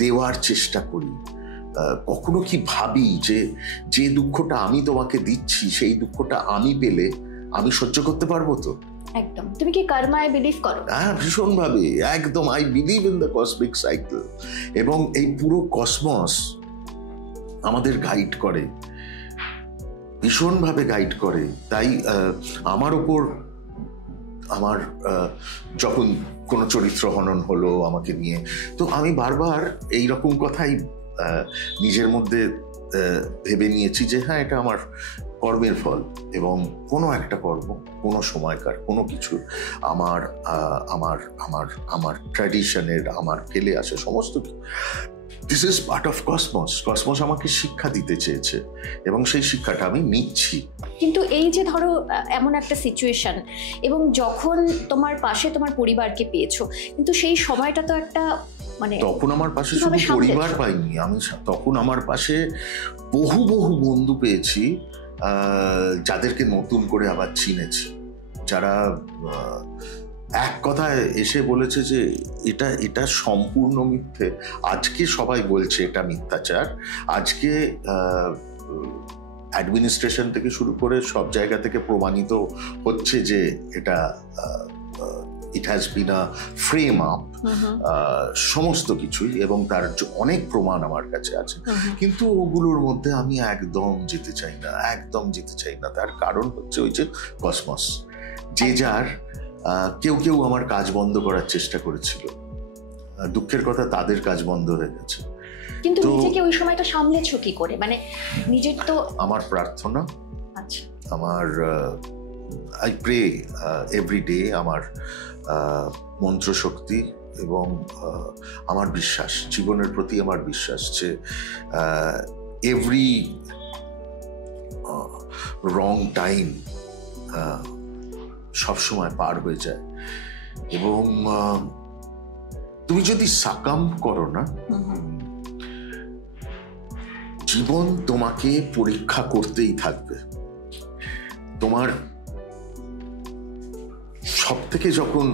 দেওয়ার চেষ্টা করি, কখনো কি ভাবি যে দুঃখটা আমি তোমাকে দিচ্ছি, সেই দুঃখটা আমি পেলে আমি সহ্য করতে পারবো তো? একদম। তুমি কি কর্মায় বিলিভ করো? হ্যাঁ, ভীষণভাবে, একদম। I believe in the cosmic cycle, এবং এই পুরো কসমস আমাদের গাইড করে, ভীষণভাবে গাইড করে। তাই আমার ওপর আমার যখন কোনো চরিত্র হনন হলো আমাকে নিয়ে, তো আমি বারবার এইরকম কথাই নিজের মধ্যে ভেবে নিয়েছি যে হ্যাঁ, এটা আমার কর্মের ফল, এবং কোনো একটা কর্ম, কোনো সময়কার কোনো কিছু আমার আমার আমার আমার ট্র্যাডিশনের, আমার ফেলে আসে সমস্ত কিছু, this is part of cosmos. Cosmos আমাকে শিক্ষা দিতে চেয়েছে, এবং সেই শিক্ষাটা আমি নিচ্ছি। কিন্তু এই যে ধরো এমন একটা সিচুয়েশন, এবং যখন তোমার পাশে তোমার পরিবারকে পেয়েছো, কিন্তু সেই সময়টা তো একটা মানে, তখন আমার পাশে শুধু পরিবার পাইনি, আমি তখন আমার পাশে বহু বহু বন্ধু পেয়েছি, যাদেরকে নতুন করে আবার চিনেছি, যারা এক কথায় এসে বলেছে যে এটা সম্পূর্ণ মিথ্যে। আজকে সবাই বলছে এটা মিথ্যাচার, আজকে অ্যাডমিনিস্ট্রেশন থেকে শুরু করে সব জায়গা থেকে প্রমাণিত হচ্ছে যে এটা it has been a frame up, সমস্ত কিছুই, এবং তার অনেক প্রমাণ আমার কাছে আছে। কিন্তু ওগুলোর মধ্যে আমি একদম যেতে চাই না, একদম যেতে চাই না। তার কারণ হচ্ছে ওই যে কসমস, যে যার কেউ আমার কাজ বন্ধ করার চেষ্টা করেছিল, দুঃখের কথা তাদের কাজ বন্ধ হয়ে গেছে। কিন্তু নিজেকে ওই সময়টা সামলেছো কি করে? মানে নিজের তো আমার প্রার্থনা, আচ্ছা, আমার আই প্রে এভরি ডে, আমার মন্ত্র শক্তি, এবং আমার বিশ্বাস, জীবনের প্রতি আমার বিশ্বাস যে এভরি রং টাইম সবসময় পার হয়ে যায়, এবং তুমি যদি সাকাম করো না, জীবন তোমাকে পরীক্ষা করতেই থাকবে। তোমার সব থেকে যখন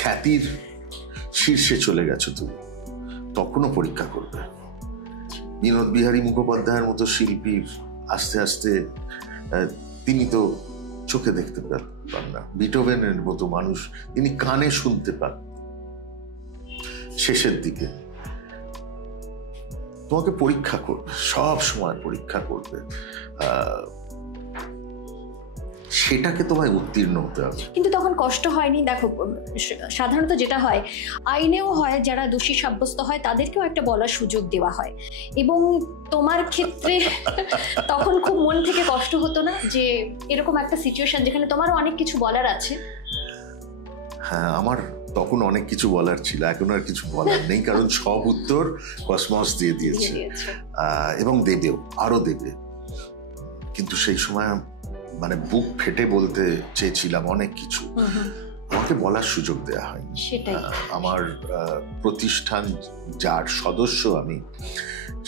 খ্যাতির শীর্ষে চলে গেছো তুমি, তখনও পরীক্ষা করবে। বিনোদ বিহারী মুখোপাধ্যায়ের মতো শিল্পীর আস্তে আস্তে, তিনি তো চোখে দেখতে পান না, বিটোভেনের মতো মানুষ তিনি কানে শুনতে পান, শেষের দিকে তোমাকে পরীক্ষা করবে, সব সময় পরীক্ষা করবে, সেটাকে তোমায় উত্তীর্ণ হতে হবে। কিন্তু তখন কষ্ট হয়নি? দেখো, সাধারণত যেটা হয়, আইনেও হয়, যারা দোষী সাব্যস্ত হয় তাদেরকেও একটা বলার সুযোগ দেওয়া হয়, এবং তোমার ক্ষেত্রে তখন খুব মন থেকে কষ্ট হতো না যে এরকম একটা সিচুয়েশন যেখানে তোমারও অনেক কিছু বলার আছে? হ্যাঁ, আমার তখন অনেক কিছু বলার ছিল, এখন আর কিছু বলার নেই, কারণ সব উত্তর কসমস দিয়ে দিয়েছে, এবং দেবেও, আরো দেবে। কিন্তু সেই সময় মানে বুক ফেটে বলতে চেয়েছিলাম অনেক কিছু, আমাকে বলার সুযোগ দেওয়া হয়নি। আমার প্রতিষ্ঠান যার সদস্য আমি,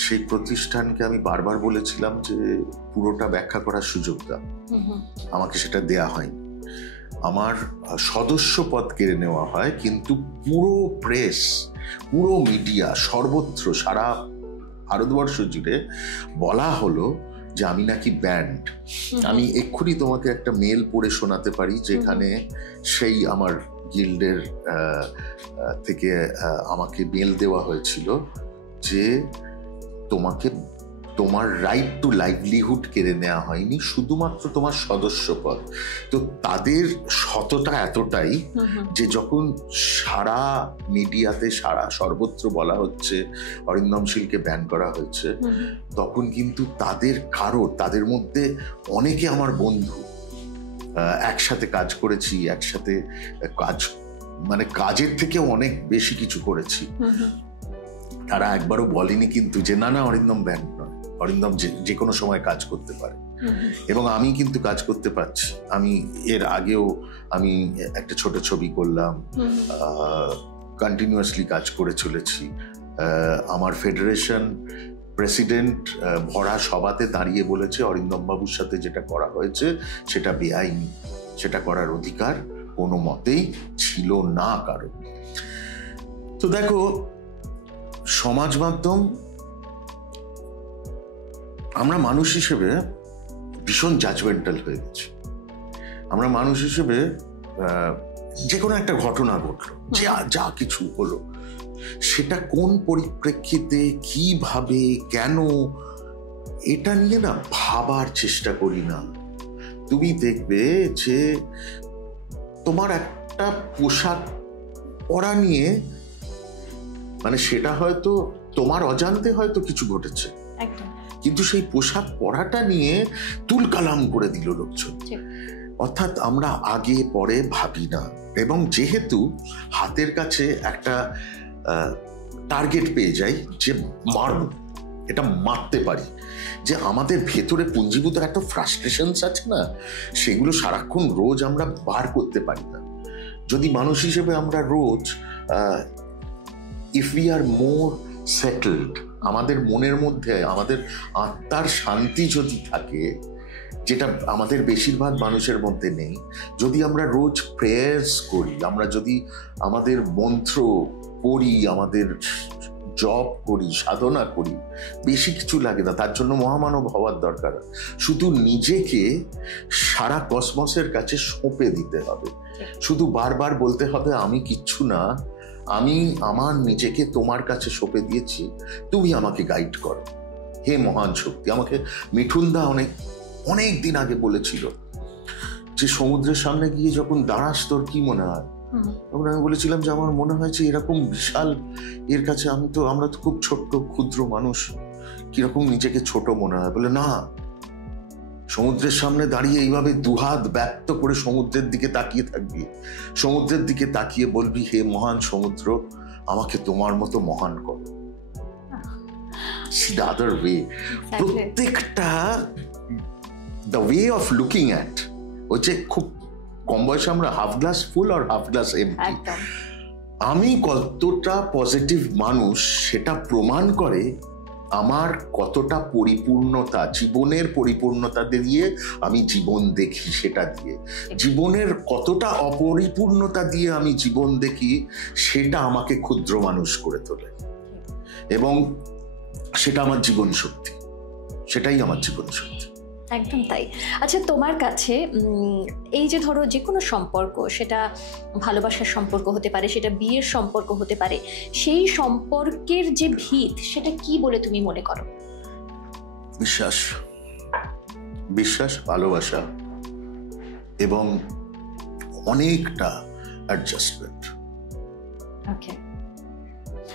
সেই প্রতিষ্ঠানকে আমি বারবার বলেছিলাম যে পুরোটা ব্যাখ্যা করার সুযোগ দাও, আমাকে সেটা দেয়া হয়নি। আমার সদস্য পদ কেড়ে নেওয়া হয়, কিন্তু পুরো প্রেস, পুরো মিডিয়া, সর্বত্র সারা ভারতবর্ষ জুড়ে বলা হলো যে আমি নাকি ব্যান্ড। আমি এক্ষুনি তোমাকে একটা মেল পড়ে শোনাতে পারি, যেখানে সেই আমার গিল্ডের থেকে আমাকে মেল দেওয়া হয়েছিল যে তোমাকে, তোমার রাইট টু লাইভলিহুড কেড়ে নেওয়া হয়নি, শুধুমাত্র তোমার সদস্য পদ। তো তাদের সততা এতটাই যে যখন সারা মিডিয়াতে, সারা সর্বত্র বলা হচ্ছে অরিন্দম শীলকে ব্যান করা হয়েছে, তখন কিন্তু তাদের মধ্যে অনেকে আমার বন্ধু, একসাথে কাজ করেছি, একসাথে মানে কাজের থেকে অনেক বেশি কিছু করেছি, তারা একবারও বলেনি কিন্তু যে না অরিন্দম ব্যান নয়, অরিন্দম যে কোনো সময় কাজ করতে পারে। এবং আমি কিন্তু কাজ করতে পারছি। আমি এর আগেও আমি একটা ছোট ছবি করলাম, কন্টিনিউয়াসলি কাজ করে চলেছি। আমার ফেডারেশন প্রেসিডেন্ট ভরা সভাতে দাঁড়িয়ে বলেছে অরিন্দম বাবুর সাথে যেটা করা হয়েছে সেটা বেআইনি, সেটা করার অধিকার কোনো মতেই ছিল না কারো। তো দেখো, সমাজ মাধ্যম, আমরা মানুষ হিসেবে ভীষণ জাজমেন্টাল হয়ে গেছি। আমরা মানুষ হিসেবে যে কোনো একটা ঘটনা ঘটলো, যা কিছু হলো, সেটা কোন পরিপ্রেক্ষিতে, কিভাবে, কেন, এটা নিয়ে না ভাবার চেষ্টা করি না। তুমি দেখবে যে তোমার একটা পোশাক পরা নিয়ে, মানে সেটা হয়তো তোমার অজান্তে হয়তো কিছু ঘটেছে, কিন্তু সেই পোশাক পরাটা নিয়ে তুলকালাম করে দিল লোকজন। অর্থাৎ আমরা আগে পরে ভাবি না, এবং যেহেতু হাতের কাছে একটা টার্গেট পেয়ে যাই যে মারব, এটা মারতে পারি, যে আমাদের ভেতরে পুঞ্জীভূত একটা ফ্রাস্ট্রেশনস আছে না, সেগুলো সারাক্ষণ রোজ আমরা বার করতে পারি না। যদি মানুষ হিসেবে আমরা রোজ if we are more settled, আমাদের মনের মধ্যে আমাদের আত্মার শান্তি যদি থাকে, যেটা আমাদের বেশিরভাগ মানুষের মধ্যে নেই, যদি আমরা রোজ প্রেয়ার্স করি, আমরা যদি আমাদের মন্ত্র পড়ি, আমাদের জপ করি, সাধনা করি, বেশি কিছু লাগে না, তার জন্য মহামানব হওয়ার দরকার। শুধু নিজেকে সারা কসমসের কাছে সঁপে দিতে হবে, শুধু বারবার বলতে হবে আমি কিচ্ছু না, আমি আমার নিজেকে তোমার কাছে সঁপে দিয়েছি, তুমি আমাকে গাইড করো, হে মহান শক্তি। আমাকে মিঠুনদা অনেক দিন আগে বলেছিল যে সমুদ্রের সামনে গিয়ে যখন দাঁড়াস তোর কি মনে হয়, তখন আমি বলেছিলাম যে আমার মনে হয় যে এরকম বিশাল এর কাছে আমরা তো খুব ছোট্ট ক্ষুদ্র মানুষ, কিরকম নিজেকে ছোট মনে হয়। বলে না, সমুদ্রের সামনে দাঁড়িয়ে এইভাবে দুহাত ব্যক্ত করে সমুদ্রের দিকে তাকিয়ে থাকবি, সমুদ্রের দিকে তাকিয়ে বলবি হে মহান সমুদ্র, আমাকে তোমার মতো মহান করো। See the other way. প্রত্যেকটা the way of looking at, হচ্ছে খুব কম বয়সে আমরা হাফ গ্লাস ফুল আর হাফ গ্লাস এমটি। আমি কতটা পজিটিভ মানুষ সেটা প্রমাণ করে আমার কতটা পরিপূর্ণতা, জীবনের পরিপূর্ণতা দিয়ে আমি জীবন দেখি, সেটা দিয়ে জীবনের কতটা অপরিপূর্ণতা দিয়ে আমি জীবন দেখি সেটা আমাকে ক্ষুদ্র মানুষ করে তোলে, এবং সেটা আমার জীবন শক্তি, সেটাই আমার জীবন শক্তি। একদম তাই। আচ্ছা, তোমার কাছে এই যে ধরো যে কোনো সম্পর্ক, সেটা ভালোবাসার সম্পর্ক হতে পারে, সেটা বিয়ের সম্পর্ক হতে পারে, সেই সম্পর্কের যে ভিত সেটা কি বলে তুমি মনে করো? বিশ্বাস, বিশ্বাস, ভালোবাসা এবং অনেকটা অ্যাডজাস্টমেন্ট। ওকে।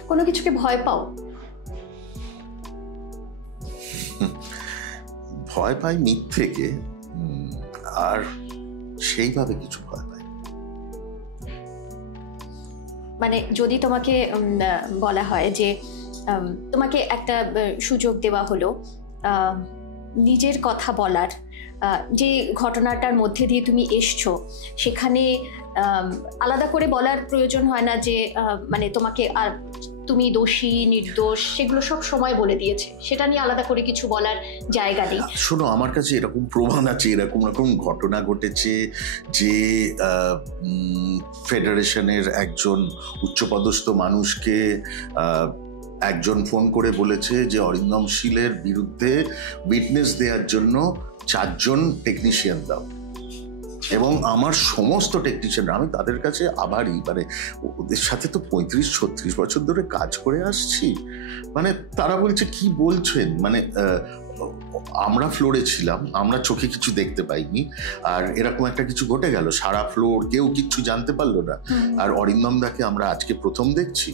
কোনো কিছুকে ভয় পাও? ভয় পাই মিথ্যেকে, আর সেইভাবে কিছু ভয় পাই। মানে যদি তোমাকে বলা হয় যে তোমাকে একটা সুযোগ দেওয়া হলো নিজের কথা বলার, যে ঘটনাটার মধ্যে দিয়ে তুমি এসছো সেখানে আলাদা করে বলার প্রয়োজন হয় না যে মানে তোমাকে আর তুমি দোষী নির্দোষ সেগুলো সব সময় বলে দিয়েছে, সেটা নিয়ে আলাদা করে কিছু বলার জায়গা নেই? শোনো, আমার কাছে এরকম প্রমাণ আছে, এরকম রকম ঘটনা ঘটেছে যে ফেডারেশনের একজন উচ্চপদস্থ মানুষকে একজন ফোন করে বলেছে যে অরিন্দম শীলের বিরুদ্ধে উইটনেস দেওয়ার জন্য 4 জন টেকনিশিয়ান দাও, এবং আমার সমস্ত টেকনিশিয়ান, আমি তাদের কাছে আবারই, মানে ওদের সাথে তো 35-36 বছর ধরে কাজ করে আসছি, মানে তারা বলছে কি বলছেন, মানে আমরা ফ্লোরে ছিলাম, আমরা চোখে কিছু দেখতে পাইনি, আর এরকম একটা কিছু ঘটে গেল, সারা ফ্লোর কেউ কিচ্ছু জানতে পারলো না, আর অরিন্দম দাকে আমরা আজকে প্রথম দেখছি।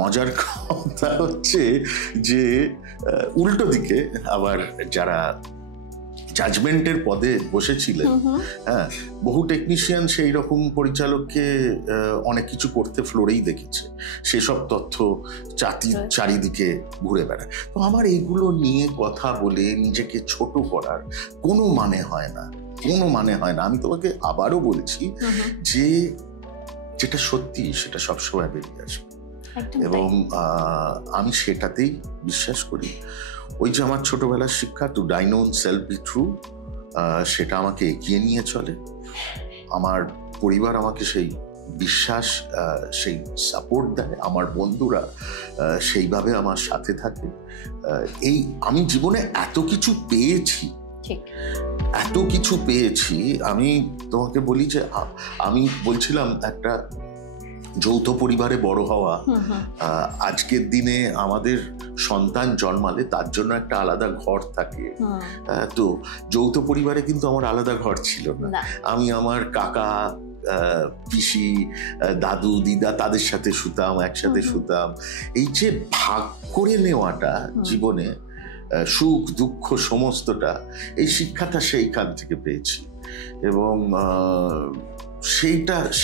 মজার কথা হচ্ছে যে উল্টো দিকে আবার যারা জাজমেন্টের পদে বসেছিলেন, হ্যাঁ, বহু টেকনিশিয়ান সেই রকম পরিচালককে অনেক কিছু করতে ফ্লোরেই দেখেছে, সেসব তথ্য চারিদিকে ঘুরে বেড়ায়। তো আমার এইগুলো নিয়ে কথা বলে নিজেকে ছোট করার কোনো মানে হয় না, কোনো মানে হয় না। আমি তোমাকে আবারও বলছি যে যেটা সত্যি সেটা সবসময় বেরিয়ে আসবে, এবং আমি সেটাতেই বিশ্বাস করি। ওই যে আমার ছোটবেলার শিক্ষা, to thine own self be true, সেটা আমাকে এগিয়ে নিয়ে চলে। আমার পরিবার আমাকে সেই বিশ্বাস, সেই সাপোর্ট দেয়, আমার বন্ধুরা সেইভাবে আমার সাথে থাকে। এই আমি জীবনে এত কিছু পেয়েছি, এত কিছু পেয়েছি। আমি তোমাকে বলি যে আমি বলছিলাম একটা যৌথ পরিবারে বড় হওয়া, আজকের দিনে আমাদের সন্তান জন্মালে তার জন্য একটা আলাদা ঘর থাকে, তো যৌথ পরিবারে কিন্তু আমার আলাদা ঘর ছিল না। আমি আমার কাকা, পিসি, দাদু, দিদা তাদের সাথে শুতাম, একসাথে শুতাম। এই যে ভাগ করে নেওয়াটা জীবনে, সুখ দুঃখ সমস্তটা, এই শিক্ষাটা সেইখান থেকে পেয়েছি, এবং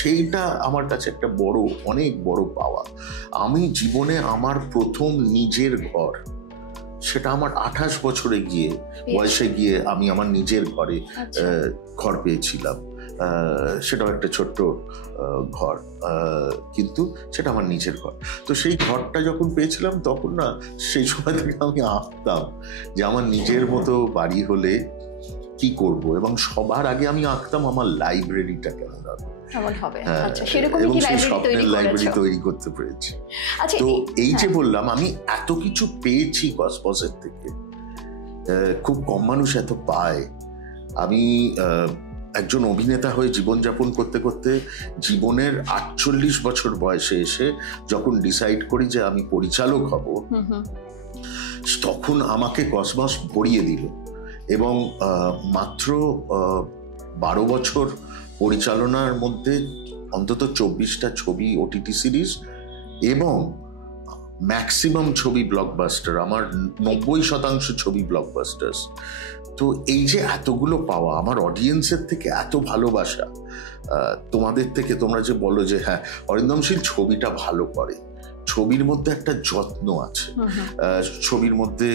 সেইটা আমার কাছে একটা বড়, অনেক বড় পাওয়া। আমি জীবনে আমার প্রথম নিজের ঘর, সেটা আমার 28 বছরে গিয়ে, বয়সে গিয়ে আমি আমার নিজের ঘরে ঘর পেয়েছিলাম। সেটাও একটা ছোট্ট ঘর, কিন্তু সেটা আমার নিজের ঘর। তো সেই ঘরটা যখন পেয়েছিলাম তখন না, সেই সময় থেকে আমি আঁকতাম যে আমার নিজের মতো বাড়ি হলে কি করব, এবং সবার আগে আমি আঁকতাম আমার লাইব্রেরিটা কেমন হবে, লাইব্রেরি তৈরি করতে পেরেছি। তো এই যে বললাম, আমি এত কিছু পেয়েছি কসমসের থেকে, খুব কম মানুষ এত পায়। আমি একজন অভিনেতা হয়ে জীবনযাপন করতে করতে জীবনের 48 বছর বয়সে এসে যখন ডিসাইড করি যে আমি পরিচালক হব, তখন আমাকে কসমস ভরিয়ে দিল, এবং মাত্র 12 বছর পরিচালনার মধ্যে অন্তত 24টা ছবি ওটিটি সিরিজ, এবং ম্যাক্সিমাম ছবি ব্লকবাস্টার, আমার 90% ছবি ব্লকবাস্টার্স। তো এই যে এতগুলো পাওয়া, আমার অডিয়েন্সের থেকে এত ভালোবাসা, তোমাদের থেকে, তোমরা যে বলো যে হ্যাঁ অরিন্দম শীল ছবিটা ভালো করে, ছবির মধ্যে একটা যত্ন আছে, ছবির মধ্যে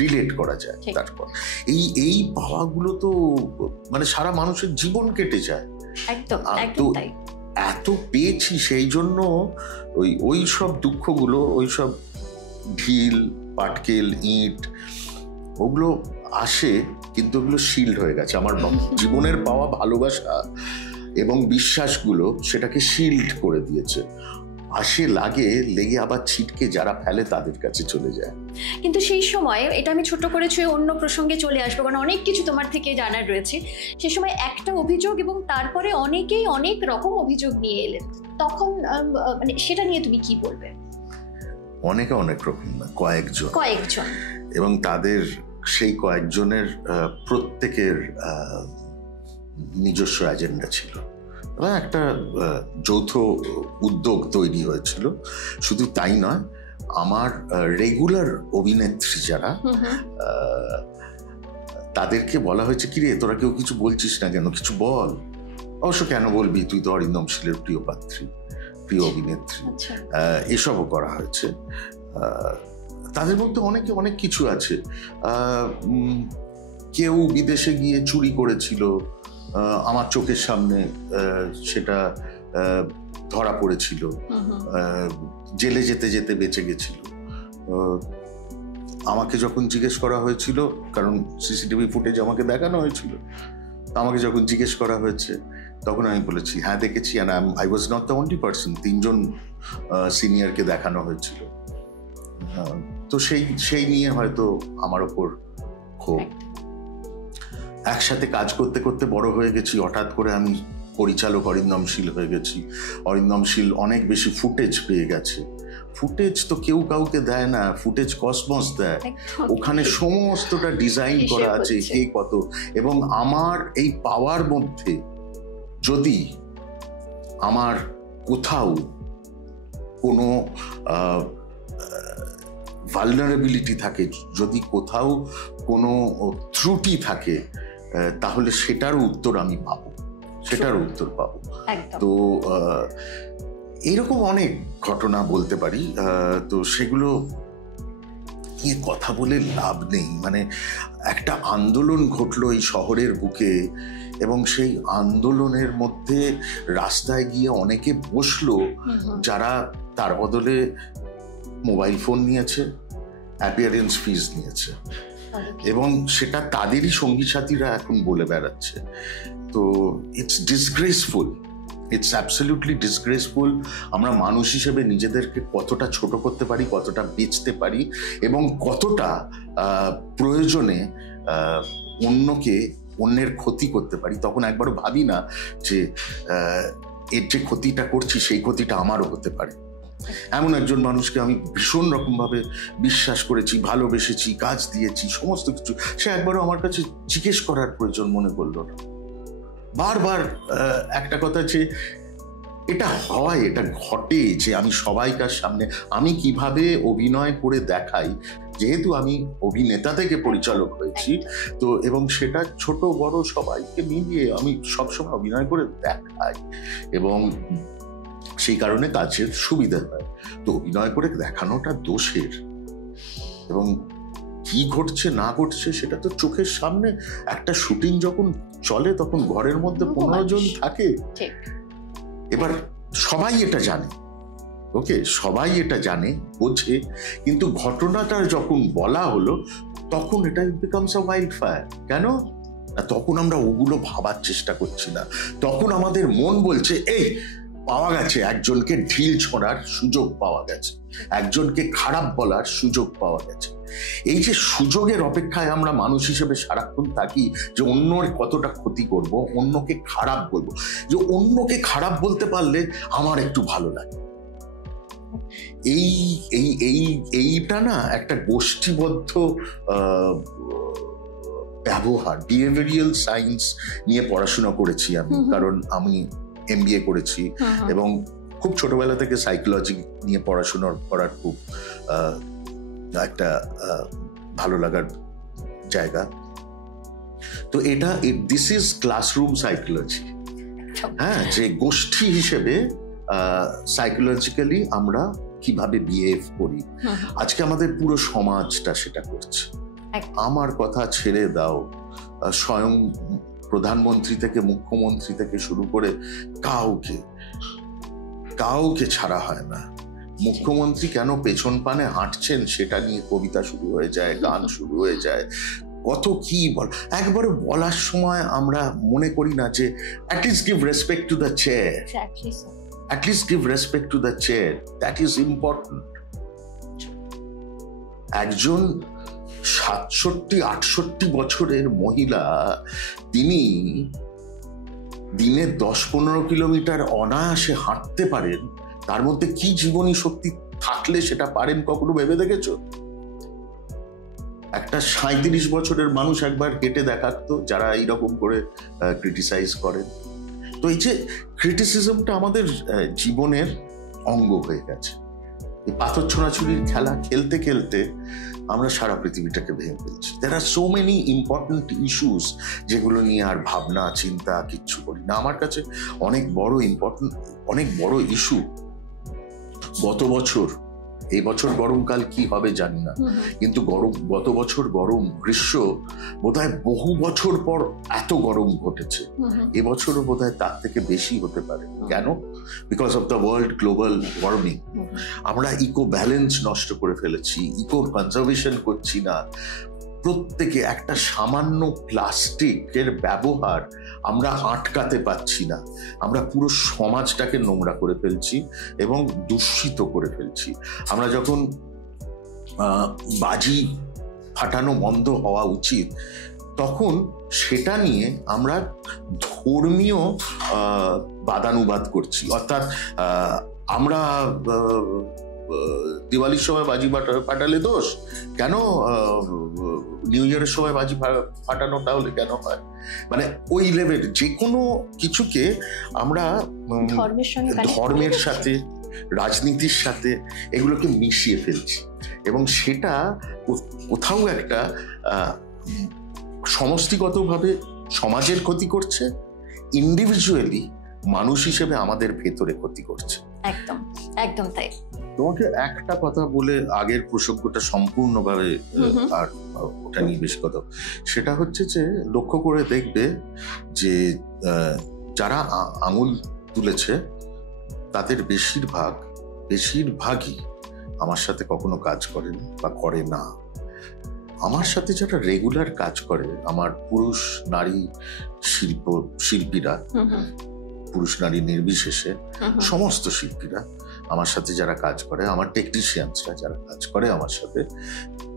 রিলেট করা যায়। তারপর এই পাওয়াগুলো তো মানে সারা মানুষের জীবন কেটে যায়। একদম তাই। এত পেয়েছি, সেই জন্য ওই সব দুঃখগুলো, ওই সব ঢিল পাটকেল ইট ওগুলো আসে, কিন্তু ওগুলো শিল্ড হয়ে গেছে। আমার জীবনের পাওয়া ভালোবাসা এবং বিশ্বাসগুলো সেটাকে শিল্ড করে দিয়েছে। আসে, লেগে আবার ছিটকে যারা ফেলে তাদের কাছে চলে যায়। কিন্তু সেই সময়, এটা আমি ছোট করে ছুঁয়ে অন্য প্রসঙ্গে চলে আসবো, কারণ অনেক কিছু তোমার থেকে জানার রয়েছে। সেই সময় একটা অভিযোগ এবং তারপরে অনেকেই অনেক রকম অভিযোগ নিয়ে এলেন, তখন মানে সেটা নিয়ে তুমি কি বলবে? অনেকে অনেক রকম না, কয়েকজন, এবং তাদের সেই কয়েকজনের প্রত্যেকের নিজস্ব এজেন্ডা ছিল। একটা যৌথ উদ্যোগ তৈরি হয়েছিল। শুধু তাই নয়, আমার রেগুলার অভিনেত্রী যারা, তাদেরকে বলা হয়েছে, কিরে তোরা কেউ কিছু বলছিস না কেন, কিছু বল। অবশ্য কেন বলবি, তুই তো অরিন্দম শীলের প্রিয় পাত্রী, প্রিয় অভিনেত্রী। এসবও করা হয়েছে। তাদের মধ্যে অনেকে অনেক কিছু আছে। কেউ বিদেশে গিয়ে চুরি করেছিল, আমার চোখের সামনে সেটা ধরা পড়েছিল, জেলে যেতে যেতে বেঁচে গেছিল। আমাকে যখন জিজ্ঞেস করা হয়েছিল, কারণ সিসিটিভি ফুটেজ আমাকে দেখানো হয়েছিল, আমাকে যখন জিজ্ঞেস করা হয়েছে তখন আমি বলেছি হ্যাঁ দেখেছি, I was not the only person. 3 জন সিনিয়রকে দেখানো হয়েছিল। তো সেই নিয়ে হয়তো আমার ওপর ক্ষোভ। একসাথে কাজ করতে করতে বড় হয়ে গেছি, হঠাৎ করে আমি পরিচালক অরিন্দম শীল হয়ে গেছি। অরিন্দম শীল অনেক বেশি ফুটেজ পেয়ে গেছে। ফুটেজ তো কেউ কাউকে দেয় না, ফুটেজ কসমস দেয়। ওখানে সমস্তটা ডিজাইন করা আছে, কে কত। এবং আমার এই পাওয়ার মধ্যে যদি আমার কোথাও কোনো ভালনারেবিলিটি থাকে, যদি কোথাও কোনো ত্রুটি থাকে, তাহলে সেটারও উত্তর আমি পাবো, তো এইরকম অনেক ঘটনা বলতে পারি। তো সেগুলো নিয়ে কথা বলে লাভ নেই। মানে একটা আন্দোলন ঘটলো এই শহরের বুকে, এবং সেই আন্দোলনের মধ্যে রাস্তায় গিয়ে অনেকে বসলো যারা তার বদলে মোবাইল ফোন নিয়েছে, অ্যাপিয়ারেন্স ফিজ নিয়েছে, এবং সেটা তাদেরই সঙ্গী সাথীরা এখন বলে বেড়াচ্ছে। তো it's disgraceful, it's absolutely disgraceful. আমরা মানুষ হিসেবে নিজেদেরকে কতটা ছোট করতে পারি, কতটা বেচতে পারি, এবং কতটা প্রয়োজনে অন্যের ক্ষতি করতে পারি। তখন একবারও ভাবি না যে এর যে ক্ষতিটা করছি সেই ক্ষতিটা আমারও হতে পারে। এমন একজন মানুষকে আমি ভীষণ রকমভাবে বিশ্বাস করেছি, ভালোবেসেছি, কাজ দিয়েছি, সমস্ত কিছু, সে একবারও আমার কাছে জিজ্ঞেস করার প্রয়োজন মনে করলো না। বারবার একটা কথা, যে এটা হয়, এটা ঘটে, যে আমি সবাইকার সামনে আমি কিভাবে অভিনয় করে দেখাই, যেহেতু আমি অভিনেতা থেকে পরিচালক হয়েছি, তো এবং সেটা ছোট বড় সবাইকে মিলিয়ে আমি সবসময় অভিনয় করে দেখাই, এবং সেই কারণে কাজের সুবিধা হয়। তো অভিনয় করে দেখানোটা দোষের, এবং কি ঘটছে না ঘটছে সেটা তো চোখের সামনে। একটা শুটিং যখন চলে তখন ঘরের মধ্যে 15 জন থাকে, এবার সবাই এটা জানে, ওকে, সবাই এটা জানে, বোঝে, কিন্তু ঘটনাটা যখন বলা হলো তখন এটা বিকামস আ ওয়াইল্ড ফায়ার। কেন? তখন আমরা ওগুলো ভাবার চেষ্টা করছি না। তখন আমাদের মন বলছে, এই পাওয়া গেছে, একজনকে ঢিল ছোঁড়ার সুযোগ পাওয়া গেছে, একজনকে খারাপ বলার সুযোগ পাওয়া গেছে। এই যে সুযোগের অপেক্ষায় আমরা মানুষ হিসেবে সারাক্ষণ থাকি, যে অন্যের কতটা ক্ষতি করব, অন্যকে খারাপ বলবো, যে অন্যকে খারাপ বলতে পারলে আমার একটু ভালো লাগে। এইটা না একটা গোষ্ঠীবদ্ধ ব্যবহার। বিহেভিয়ারাল সায়েন্স নিয়ে পড়াশোনা করেছি আমি, কারণ আমি MBA করেছি, এবং খুব ছোটবেলা থেকে সাইকোলজি নিয়ে পড়াশোনা করার খুব একটা ভালো লাগার জায়গা। তো দিস ইজ ক্লাসরুম সাইকোলজি। হ্যাঁ, যে গোষ্ঠী হিসেবে সাইকোলজিক্যালি আমরা কিভাবে বিহেভ করি, আজকে আমাদের পুরো সমাজটা সেটা করছে। আমার কথা ছেড়ে দাও, স্বয়ং প্রধানমন্ত্রী থেকে মুখ্যমন্ত্রী থেকে শুরু করে কাউকে ছাড়া হয় না। মুখ্যমন্ত্রী কেন পেছন পানে হাঁটছেন সেটা নিয়ে কবিতা শুরু হয়ে যায়, গান শুরু হয়ে যায়, কত কি একবারে বলার সময় আমরা মনে করি না যে at least give respect to the chair, at least give respect to the chair, that is important. একজন 67-68 বছরের মহিলা, তিনি দিনে 10-15 কিলোমিটার অনায়াসে হাঁটতে পারেন, তার মধ্যে কি জীবনী শক্তি থাকলে সেটা পারেন কখনো ভেবে দেখেছো? একটা 37 বছরের মানুষ একবার হেঁটে দেখাতো, যারা এইরকম করে ক্রিটিসাইজ করেন। তো এই যে ক্রিটিসিজমটা আমাদের জীবনের অঙ্গ হয়ে গেছে। এই পাথর ছোঁড়াছুড়ির খেলা খেলতে খেলতে আমরা সারা পৃথিবীটাকে ভেঙে ফেলছি। দেয়ার আর সো মেনি ইম্পর্টেন্ট ইস্যুস যেগুলো নিয়ে আর ভাবনা চিন্তা কিচ্ছু করি না। আমার কাছে অনেক বড় ইস্যু গত বছর, এই বছর গরমকাল কি হবে জানি না, কিন্তু গত বছর গ্রীষ্ম বোধহয় বহু বছর পর এত গরম ঘটেছে। এবছরও বোধহয় তার থেকে বেশি হতে পারে। কেন? Because of the world global warming. আমরা ইকো ব্যালেন্স নষ্ট করে ফেলেছি, ইকো কনজারভেশন করছি না। প্রত্যেকে একটা সামান্য প্লাস্টিকের ব্যবহার আমরা আটকাতে পারছি না। আমরা পুরো সমাজটাকে নোংরা করে ফেলছি এবং দূষিত করে ফেলছি। আমরা যখন বাজি ফাটানো বন্ধ হওয়া উচিত, তখন সেটা নিয়ে আমরা ধর্মীয় বাদানুবাদ করছি। অর্থাৎ আমরা দিওয়ালির সময় বাজি ফাটালে দোষ কেন, নিউ ইয়ারের সময় বাজি ফাটানো তাহলে কেন হয়? মানে ওই লেভেল যে কোনো কিছুকে আমরা ধর্মের সাথে, রাজনীতির সাথে এগুলোকে মিশিয়ে ফেলছি, এবং সেটা কোথাও একটা সমষ্টিগতভাবে সমাজের ক্ষতি করছে, ইন্ডিভিজুয়ালি মানুষ হিসেবে আমাদের ভেতরে ক্ষতি করছে। একদম একদম তাই। তোমাকে একটা কথা বলে আগের প্রসঙ্গটা সম্পূর্ণভাবে আর ওটা নিয়ে বেশি কথা, সেটা হচ্ছে যে লক্ষ্য করে দেখবে যে যারা আঙুল তুলেছে তাদের বেশিরভাগই আমার সাথে কখনো কাজ করেন বা করে না। আমার সাথে যারা রেগুলার কাজ করে, আমার পুরুষ নারী শিল্পীরা, পুরুষ নারী নির্বিশেষে সমস্ত শিল্পীরা আমার সাথে যারা কাজ করে, আমার টেকনিশিয়ানসরা যারা কাজ করে আমার সাথে,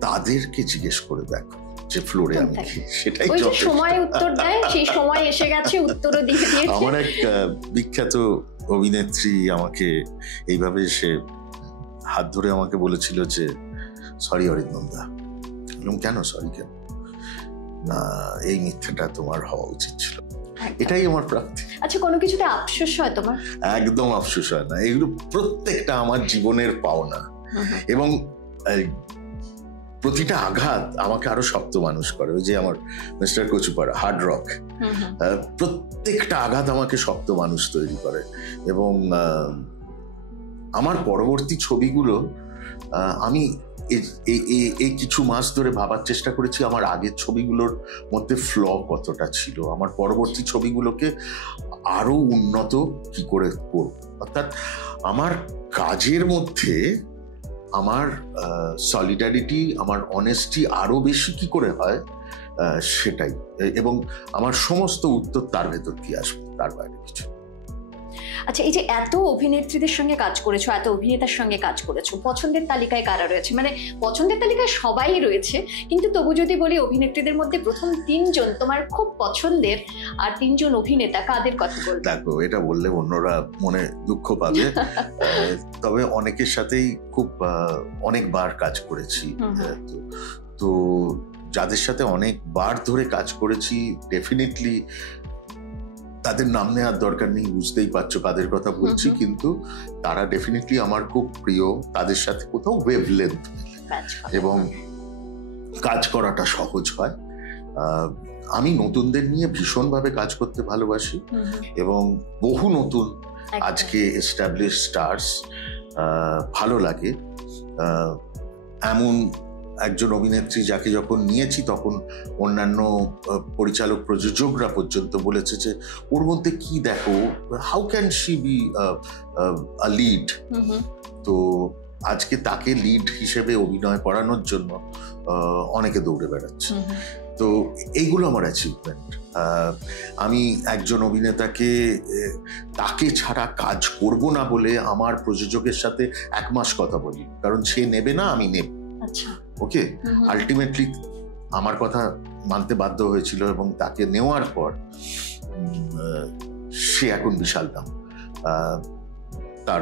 তাদেরকে জিজ্ঞেস করে দেখো যে ফ্লোরে আমি কি, সেটাই সময় উত্তর দেয়। সেই সময় এসে গেছে, উত্তরও দিয়ে দিয়েছে। আমার এক বিখ্যাত অভিনেত্রী আমাকে এইভাবে সে হাত ধরে আমাকে বলেছিল যে সরি অরিন্দমদা। কেন সরি কেন? না, এই মিথ্যাটা তোমার হওয়া উচিত ছিল। এটাই আমার প্রাপ্তি। আচ্ছা, কোনো কিছুতে আফসোস হয় তোমার? একদম আফসোস হয় না। এগুলো প্রত্যেকটা আমার জীবনের পাওনা, এবং প্রতিটা আঘাত আমাকে আরো শক্ত মানুষ করে। ওই যে আমার মিস্টার কচুপাড়া, হার্ড রক, প্রত্যেকটা আঘাত আমাকে শক্ত মানুষ তৈরি করে। এবং আমার পরবর্তী ছবিগুলো আমি এই কিছু মাস ধরে ভাবার চেষ্টা করেছি আমার আগের ছবিগুলোর মধ্যে ফ্ল কতটা ছিল, আমার পরবর্তী ছবিগুলোকে আরো উন্নত কি করে করব। অর্থাৎ আমার কাজের মধ্যে আমার সলিডারিটি, আমার অনেস্টি আরো বেশি কি করে হয় সেটাই, এবং আমার সমস্ত উত্তর তার ভেতর দিয়ে আসবে, তার বাইরে কিছু। আচ্ছা, এই যে এত অভিনেত্রীদের সঙ্গে কাজ করেছো, এত অভিনেতার সঙ্গে কাজ করেছো, পছন্দের তালিকায় কারা রয়েছে? মানে পছন্দের তালিকায় সবাই রয়েছে, কিন্তু তবু যদি বলি অভিনেত্রীদের মধ্যে প্রথম 3 জন তোমার খুব পছন্দের, আর 3 জন অভিনেতা, কাদের কথা বলবে? দেখো, এটা বললে অন্যরা মনে দুঃখ পাবে, তবে অনেকের সাথেই খুব অনেকবার কাজ করেছি। তো যাদের সাথে অনেকবার ধরে কাজ করেছি, ডেফিনেটলি তাদের নাম নেওয়ার দরকার নেই, বুঝতেই পারছো কাদের কথা বলছি, কিন্তু তারা ডেফিনেটলি আমার খুব প্রিয়। তাদের সাথে কোথাও ওয়েভলেন্থ এবং কাজ করাটা সহজ হয়। আমি নতুনদের নিয়ে ভীষণভাবে কাজ করতে ভালোবাসি, এবং বহু নতুন আজকে এস্টাবলিশ স্টার্স ভালো লাগে। এমন একজন অভিনেত্রী যাকে যখন নিয়েছি তখন অন্যান্য পরিচালক প্রযোজকরা পর্যন্ত বলেছে যে ওর মধ্যে কি দেখো, how can she be a lead. তো আজকে তাকে লিড হিসেবে অভিনয় করানোর জন্য অনেকে দৌড়ে বেড়াচ্ছে। তো এইগুলো আমার অ্যাচিভমেন্ট। আমি একজন অভিনেতাকে তাকে ছাড়া কাজ করব না বলে আমার প্রযোজকের সাথে 1 মাস কথা বলি, কারণ সে নেবে না, আমি নেব। ওকে, আলটিমেটলি আমার কথা মানতে বাধ্য হয়েছিল এবং তাকে নেওয়ার পর সে এখন বিশাল দাম। তার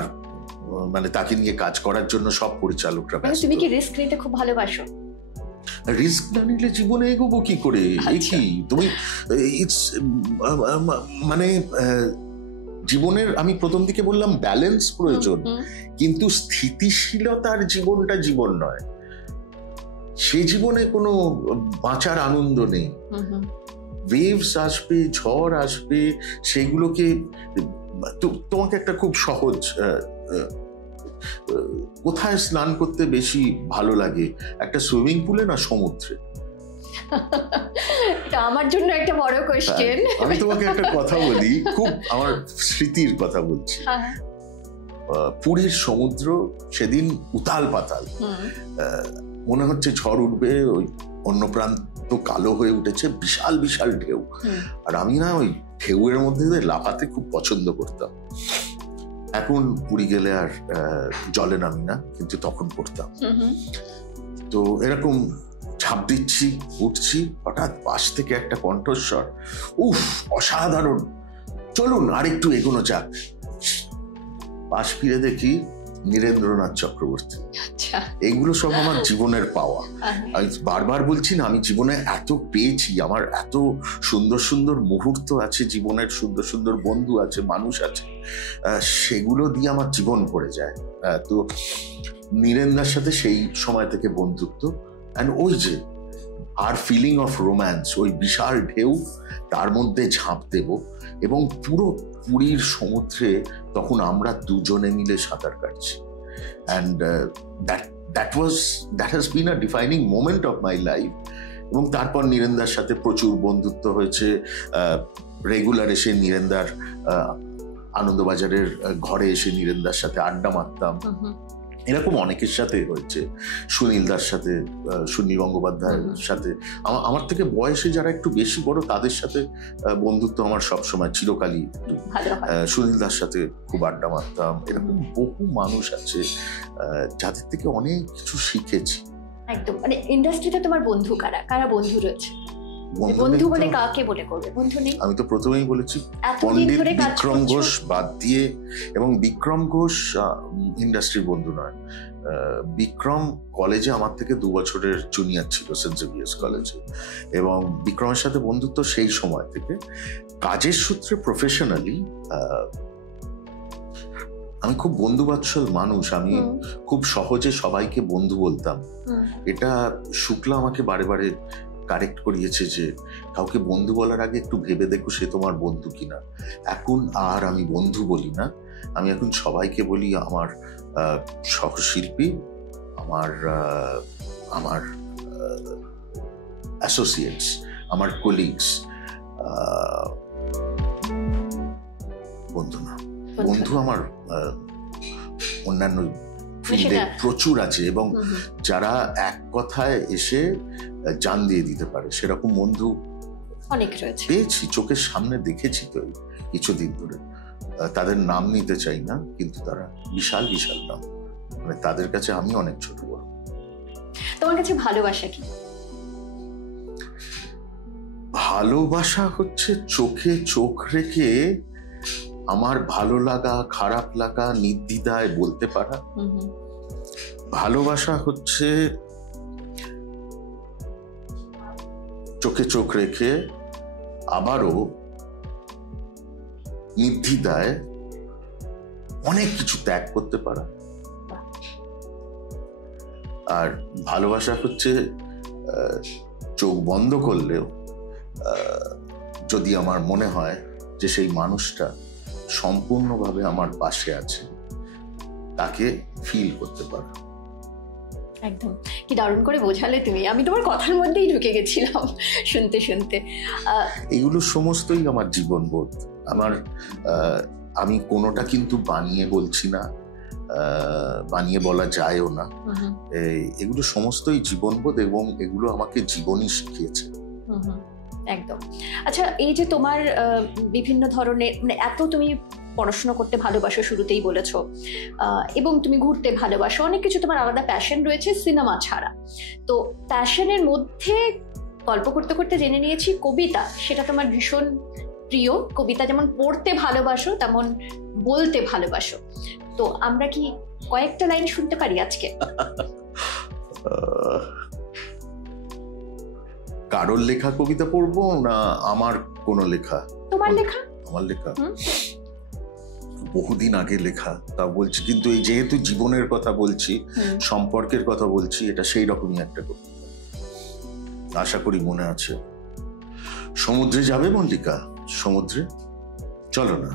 মানে তাকে নিয়ে কাজ করার জন্য সব পরিচালকরা ব্যস্ত। তুমি কি রিস্ক নিতে খুব ভালোবাসো? রিস্ক না নিলে জীবনে এগোবো কি করে? কি তুমি মানে জীবনের, আমি প্রথম দিকে বললাম ব্যালেন্স প্রয়োজন, কিন্তু স্থিতিশীলতার জীবনটা জীবন নয়। সে জীবনে কোনো বাঁচার আনন্দ নেই। ওয়েভস আসবে, ঝড় আসবে, সেগুলোকে তোমাকে একটা খুব সহজ, কোথায় স্নান করতে বেশি ভালো লাগে, একটা সুইমিং পুলে না সমুদ্রে? আমার জন্য একটা বড় কোশ্চেন। আমি তোমাকে একটা কথা বলি, খুব আমার স্মৃতির কথা বলছি। পুরীর সমুদ্র সেদিন উতাল পাতাল, মনে হচ্ছে ঝড় উঠবে, ওই অন্য প্রান্ত কালো হয়ে উঠেছে, বিশাল বিশাল ঢেউ। আর আমি না ওই ঢেউয়ের মধ্যে লাফাতে খুব পছন্দ করতাম। এখন পুরী গেলে আর জলে নামি না, কিন্তু তখন করতাম। তো এরকম ঝাঁপ দিচ্ছি, উঠছি, হঠাৎ পাশ থেকে একটা কণ্ঠস্বর, উফ অসাধারণ, চলুন আরেকটু এগোনো যাক। পাশ ফিরে দেখি নীরেন্দ্রনাথ চক্রবর্তী। এগুলো সব আমার জীবনের পাওয়া। আমি বারবার বলছি না, আমি জীবনে এত পেয়েছি, আমার এত সুন্দর সুন্দর মুহূর্ত আছে জীবনের, সুন্দর সুন্দর বন্ধু আছে, মানুষ আছে, সেগুলো দিয়ে আমার জীবন ভরে যায়। তো নীরেন্দ্রার সাথে সেই সময় থেকে বন্ধুত্ব, অ্যান্ড ওই যে আর ফিলিং অফ রোম্যান্স, ওই বিশাল ঢেউ, তার মধ্যে ঝাঁপ দেব, এবং পুরো পুরীর সমুদ্রে তখন আমরা দুজনে মিলে সাঁতার কাটছি। And that has been a defining moment of my life. এবং তারপর নীরেন্দ্রার সাথে প্রচুর বন্ধুত্ব হয়েছে। রেগুলার এসে নীরেন্দ্রার আনন্দবাজারের ঘরে এসে নীরেন্দ্রার সাথে আড্ডা মারতাম। এরকম অনেকের সাথে হয়েছে, সুনীলদার সাথে, সুনীল গঙ্গোপাধ্যায়ের সাথে, আমার থেকে বয়সে যারা একটু বেশি বড় তাদের সাথে বন্ধুত্ব আমার সবসময় চিরকালই। সুনীলদার সাথে খুব আড্ডা মারতাম। এরকম বহু মানুষ আছে যাদের থেকে অনেক কিছু শিখেছি। একদম। মানে ইন্ডাস্ট্রিতে তোমার বন্ধু কারা কারা বন্ধু রয়েছে? বন্ধু বলে কাকে বলে করবে? বন্ধু নেই? আমি তো প্রথমেই বলেছি পণ্ডিত বিক্রম ঘোষ বাদ দিয়ে, এবং বিক্রম ঘোষ ইন্ডাস্ট্রির বন্ধু নয়। বিক্রম কলেজে আমার থেকে 2 বছরের জুনিয়র ছিল, সেন্ট জেভিয়ার্স কলেজে, এবং বিক্রমের সাথে বন্ধুত্ব সেই সময় থেকে। কাজের সূত্রে প্রফেশনালি আমি খুব বন্ধুবাৎসল মানুষ, আমি খুব সহজে সবাইকে বন্ধু বলতাম। এটা শুক্লা আমাকে বারে বারে কারেক্ট করিয়েছে যে কাউকে বন্ধু বলার আগে একটু ভেবে দেখো সে তোমার বন্ধু কিনা। এখন আর আমি বন্ধু বলি না, আমি এখন সবাইকে বলি আমার সহশিল্পী, আমার অ্যাসোসিয়েটস, আমার কলিগস। বন্ধু না, বন্ধু আমার অন্যান্য ফিল্ডে প্রচুর আছে, এবং যারা এক কথায় এসে জান দিয়ে দিতে পারে, সেরকম বন্ধু অনেক রয়েছে, পেয়েছি, চোখের সামনে দেখেছি তো কিছুদিন ধরে। তাদের নাম নিতে চাই না, কিন্তু তারা বিশাল বিশাল নাম, মানে তাদের কাছে আমি অনেক ছোট বড়। তোমার কাছে ভালোবাসা কি? ভালোবাসা হচ্ছে চোখে চোখ রেখে আমার ভালো লাগা খারাপ লাগা নির্দ্বিধায় বলতে পারা। ভালোবাসা হচ্ছে চোখে চোখ রেখে আবারও নির্দ্বিধায় অনেক কিছু ত্যাগ করতে পারা। আর ভালোবাসা হচ্ছে চোখ বন্ধ করলেও যদি আমার মনে হয় যে সেই মানুষটা সম্পূর্ণভাবে আমার পাশে আছে, তাকে ফিল করতে পারো। একদম, কি দারুণ করে বোঝালে তুমি, আমি তোমার কথার মধ্যেই ঢুকে গেছিলাম শুনতে শুনতে। এগুলো সমস্তই আমার জীবনবোধ। আমি কোনোটা কিন্তু বানিয়ে বলছি না, বানিয়ে বলা যায়ও না। এগুলো সমস্তই জীবনবোধ এবং এগুলো আমাকে জীবনই শিখিয়েছে। একদম। আচ্ছা, এই যে তোমার বিভিন্ন ধরনের, মানে এত তুমি পড়াশোনা করতে ভালোবাসো, শুরুতেই বলেছো, এবং তুমি ঘুরতে ভালোবাসো, অনেক কিছু তোমার আলাদা প্যাশন রয়েছে সিনেমা ছাড়া। তো প্যাশনের মধ্যে গল্প করতে করতে জেনে নিয়েছি কবিতা, সেটা তোমার ভীষণ প্রিয়। কবিতা যেমন পড়তে ভালোবাসো তেমন বলতে ভালোবাসো। তো আমরা কি কয়েকটা লাইন শুনতে পারি আজকে? কারোর লেখা কবিতা পড়বো না আমার কোনো লেখা? তোমার লেখা। আমার লেখা বহুদিন আগে লেখা, তা বলছি, কিন্তু এই যেহেতু জীবনের কথা বলছি, সম্পর্কের কথা বলছি, এটা সেই রকমই একটা কবিতা, আশা করি মনে আছে। সমুদ্রে যাবে মল্লিকা, সমুদ্রে চলো না,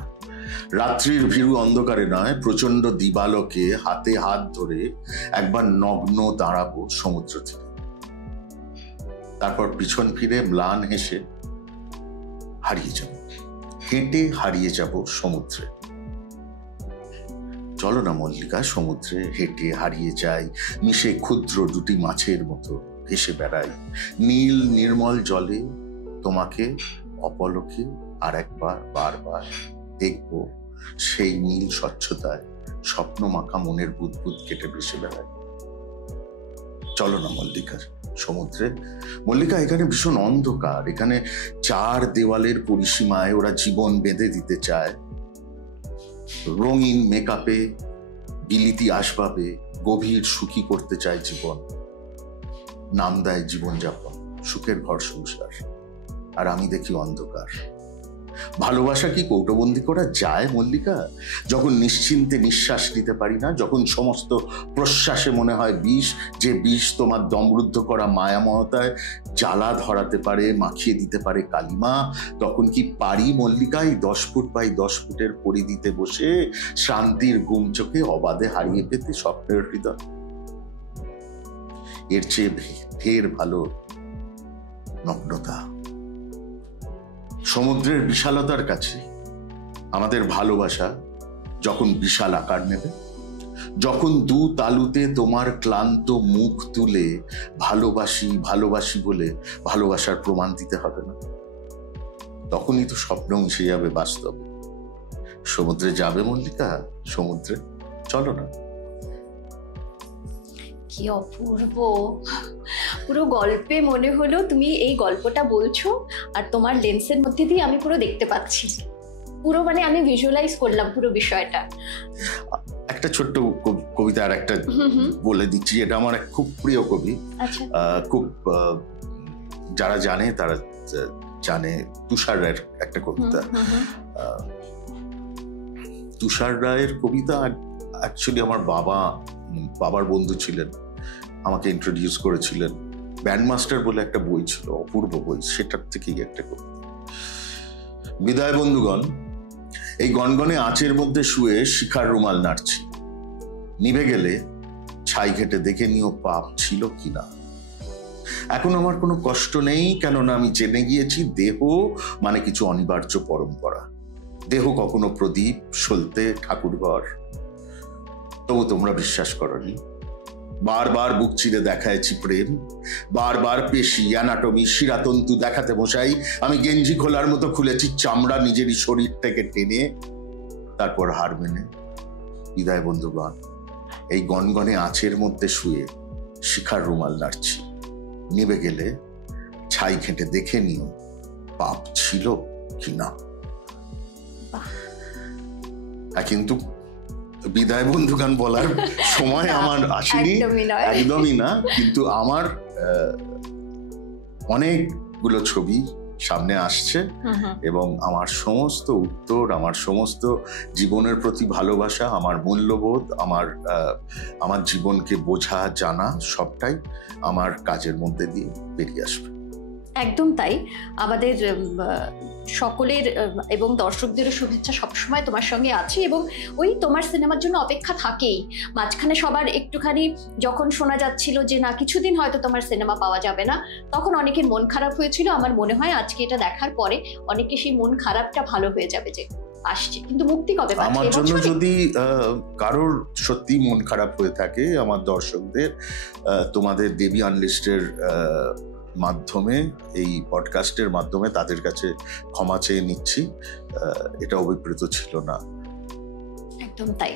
রাত্রির ভীরু অন্ধকারে নয়, প্রচন্ড দিবালোকে হাতে হাত ধরে একবার নগ্ন দাঁড়াবো সমুদ্র থেকে, তারপর পিছন ফিরে ম্লান হেসে হারিয়ে যাব, হেঁটে হারিয়ে যাব সমুদ্রে। চলো না মল্লিকা, সমুদ্রে হেঁটে হারিয়ে যাই, মিশে ক্ষুদ্র দুটি মাছের মতো ভেসে বেড়াই নীল নির্মল জলে, তোমাকে অপলকে আর একবার বারবার দেখব, সেই নীল স্বচ্ছতায় স্বপ্ন মাখা মনের বুদবুদ কেটে ভেসে বেড়াই। চলো না মল্লিকা, সমুদ্রে। মল্লিকা, এখানে ভীষণ অন্ধকার, এখানে চার দেওয়ালের পরিসীমায় ওরা জীবন বেঁধে দিতে চায়, রঙিন মেকআপে বিলিতি আসবাবে গভীর সুখী করতে চায় জীবন, নাম দেয় জীবনযাপন সুখের ঘর সংসার, আর আমি দেখি অন্ধকার। ভালোবাসা কি কৌটোবন্দি করা যায় মল্লিকা? যখন নিশ্চিন্তে নিঃশ্বাস নিতে পারি না, যখন সমস্ত প্রশ্বাসে মনে হয় বিষ, যে বিষ তোমার দমরুদ্ধ করা মায়ামহতায় জ্বালা ধরাতে পারে, মাখিয়ে দিতে পারে কালিমা, তখন কি পারি মল্লিকায় 10 ফুট বাই 10 ফুটের পরিধিতে বসে শান্তির ঘুম চোখে অবাধে হারিয়ে পেতে স্বপ্নের হৃদয়? এর চেয়ে ঢের ভালো নগ্নতা। সমুদ্রের বিশালতার কাছে আমাদের ভালোবাসা যখন বিশাল আকার নেবে, যখন দু তালুতে তোমার ক্লান্ত মুখ তুলে ভালোবাসি ভালোবাসি বলে ভালোবাসার প্রমাণ দিতে হবে না, তখনই তো স্বপ্ন মিশে যাবে বাস্তব। সমুদ্রে যাবে মল্লিকা, সমুদ্রে চলো না। কি অপূর্ব, পুরো গল্পে মনে হলো তুমি এই গল্পটা বলছো আর তোমার লেন্সের মধ্যে দিয়ে আমি পুরো দেখতে পাচ্ছি, পুরো মানে আমি ভিজুয়ালাইজ করলাম পুরো বিষয়টা। একটা ছোট্ট কবিতা আর একটা বলে দিচ্ছি, এটা আমার খুব প্রিয় কবি। খুব যারা জানে তারা জানে, তুষার রায়ের একটা কবিতা। তুষার রায়ের কবিতা অ্যাকচুয়ালি আমার বাবার বন্ধু ছিলেন, আমাকে ইন্ট্রোডিউস করেছিলেন। ব্যান্ডমাস্টার বলে একটা বই ছিল, অপূর্ব বই, সেটার থেকেই একটা কবিতা। বিদায় বন্ধুগণ, এই গনগনে আঁচের মধ্যে শুয়ে শিখার রুমাল নাড়ছি, নিভে গেলে ছাই ঘেটে দেখে নিও পাপ ছিল কিনা। এখন আমার কোনো কষ্ট নেই, কেননা আমি জেনে গিয়েছি দেহ মানে কিছু অনিবার্য পরম্পরা। দেহ কখনো প্রদীপ, সলতে, ঠাকুরঘর। তবু তোমরা বিশ্বাস করনি। বারবার বুক চিরে দেখাইছি প্রেম, বারবার পেশি, অ্যানাটমি, শিরাতন্তু দেখাতে বসাই আমি গেঞ্জি খোলার মতো খুলেছি চামড়া নিজেরই শরীর থেকে টেনে, তারপর হার মেনে। বিদায় বন্ধুগণ, এই গনগনে আঁচের মধ্যে শুয়ে শিখার রুমাল নাড়ছি, নিভে গেলে ছাই ঘেঁটে দেখে নিও পাপ ছিল কিনা। কিন্তু বিদায় বন্ধুগান বলার সময় আমার আসেনি, একদমই না। কিন্তু আমার অনেকগুলো ছবি সামনে আসছে এবং আমার সমস্ত উত্তর, আমার সমস্ত জীবনের প্রতি ভালোবাসা, আমার মূল্যবোধ, আমার জীবনকে বোঝা জানা, সবটাই আমার কাজের মধ্যে দিয়ে বেরিয়ে আসবে। একদম তাই। আমাদের সকলের এবং দর্শকদেরও শুভেচ্ছা সবসময় তোমার সঙ্গে আছে, এবং ওই তোমার সিনেমার জন্য অপেক্ষা থাকেই। মাঝখানে সবার একটুখানি যখন শোনা যাচ্ছিল যে না কিছুদিন হয়তো তোমার সিনেমা পাওয়া যাবে না, তখন অনেকের মন খারাপ হয়েছিল। আমার মনে হয় আজকে এটা দেখার পরে অনেকে সেই মন খারাপটা ভালো হয়ে যাবে যে আসছে, কিন্তু মুক্তি কবে পাচ্ছে। আমার জন্য যদি কারোর সত্যি মন খারাপ হয়ে থাকে, আমার দর্শকদের, তোমাদের দেবী আনলিস্টের মাধ্যমে, এই পডকাস্টের মাধ্যমে তাদের কাছে ক্ষমা চেয়ে নিচ্ছি। এটা অভিপ্রেত ছিল না। একদম তাই।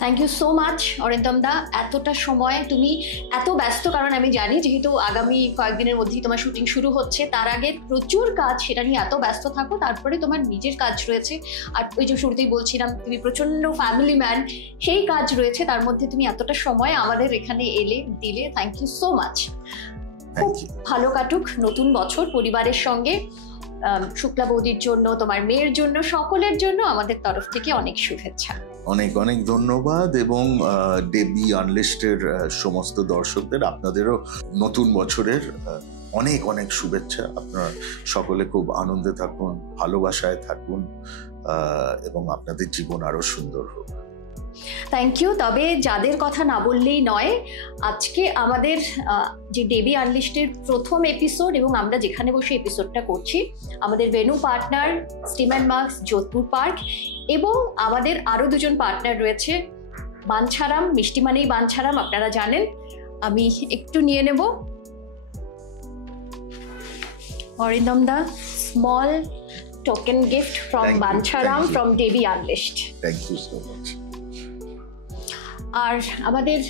Thank you so much Arindam দা, এতটা সময় তুমি এত ব্যস্ত, কারণ আমি জানি যেহেতু আগামী কয়েকদিনের মধ্যেই তোমার শুটিং শুরু হচ্ছে, তার আগে প্রচুর কাজ, সেটা নিয়ে এত ব্যস্ত থাকো, তারপরে তোমার নিজের কাজ রয়েছে, আর ওই যে শুরুতেই বলছিলাম তুমি প্রচন্ড ফ্যামিলি ম্যান, সেই কাজ রয়েছে, তার মধ্যে তুমি এতটা সময় আমাদের এখানে দিলে, থ্যাংক ইউ সো মাচ। খুব ভালো কাটুক নতুন বছর পরিবারের সঙ্গে, শুক্লা বৌদির জন্য, তোমার মেয়ের জন্য, সকলের জন্য আমাদের তরফ থেকে অনেক শুভেচ্ছা। অনেক অনেক ধন্যবাদ, এবং দেবী আনলিস্টের সমস্ত দর্শকদের আপনাদেরও নতুন বছরের অনেক অনেক শুভেচ্ছা। আপনারা সকলে খুব আনন্দে থাকুন, ভালোবাসায় থাকুন, এবং আপনাদের জীবন আরো সুন্দর হোক। Thank you. তবে যাদের কথা না বললেই নয়, আজকে আমাদের যে দেবী আনলিস্টের প্রথম এপিসোড, এবং আমরা যেখানে বসে এপিসোডটা করছি, আমাদের venue partner steam and marks Jodhpur park, এবং আমাদের আরো দুজন পার্টনার রয়েছে, বাঞ্ছারাম, মিষ্টি মানেই বাঞ্ছারাম, আপনারা জানেন। আমি একটু নিয়ে নেব অরিন্দম দা, small token gift from Bancharam from দেবী আনলিস্ট। Thank you so much. আর আমাদের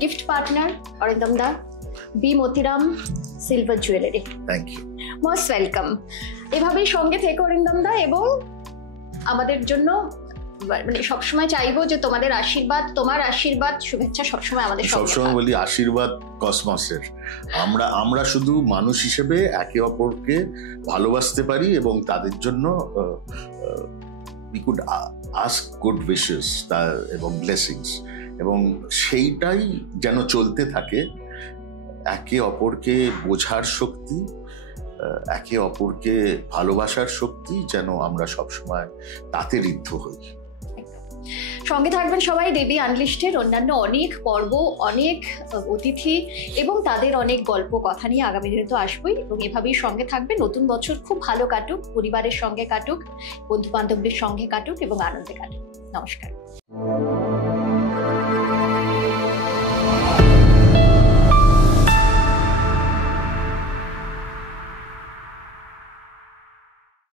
গিফট পার্টনার অরিন্দম দা, B Motiram silver jewellery. Thank you, most welcome. এভাবেই সঙ্গে থেকে অরিন্দম দা, এবং আমাদের জন্য মানে সবসময় চাইবো যে তোমাদের আশীর্বাদ, তোমার আশীর্বাদ, শুভেচ্ছা সবসময় আমাদের সঙ্গে। সবসময় বলি আশীর্বাদ কসমসের। আমরা শুধু মানুষ হিসেবে একে অপরকে ভালোবাসতে পারি, এবং তাদের জন্য we could ask good wishes এবং blessings, এবং সেইটাই যেন চলতে থাকে। একে অপরকে বোঝার শক্তি, একে অপরকে ভালোবাসার শক্তি, যেন আমরা সবসময় তাতে ঋদ্ধ হই। সঙ্গে থাকবেন সবাই দেবী আনলিস্টের অন্যান্য অনেক পর্ব, অনেক অতিথি, এবং তাদের অনেক গল্প কথা নিয়ে আগামী দিনে তো আসবোই, এবং এভাবেই সঙ্গে থাকবে। নতুন বছর খুব ভালো কাটুক, পরিবারের সঙ্গে কাটুক, বন্ধু বান্ধবদের সঙ্গে কাটুক, এবং আনন্দে কাটুক। নমস্কার।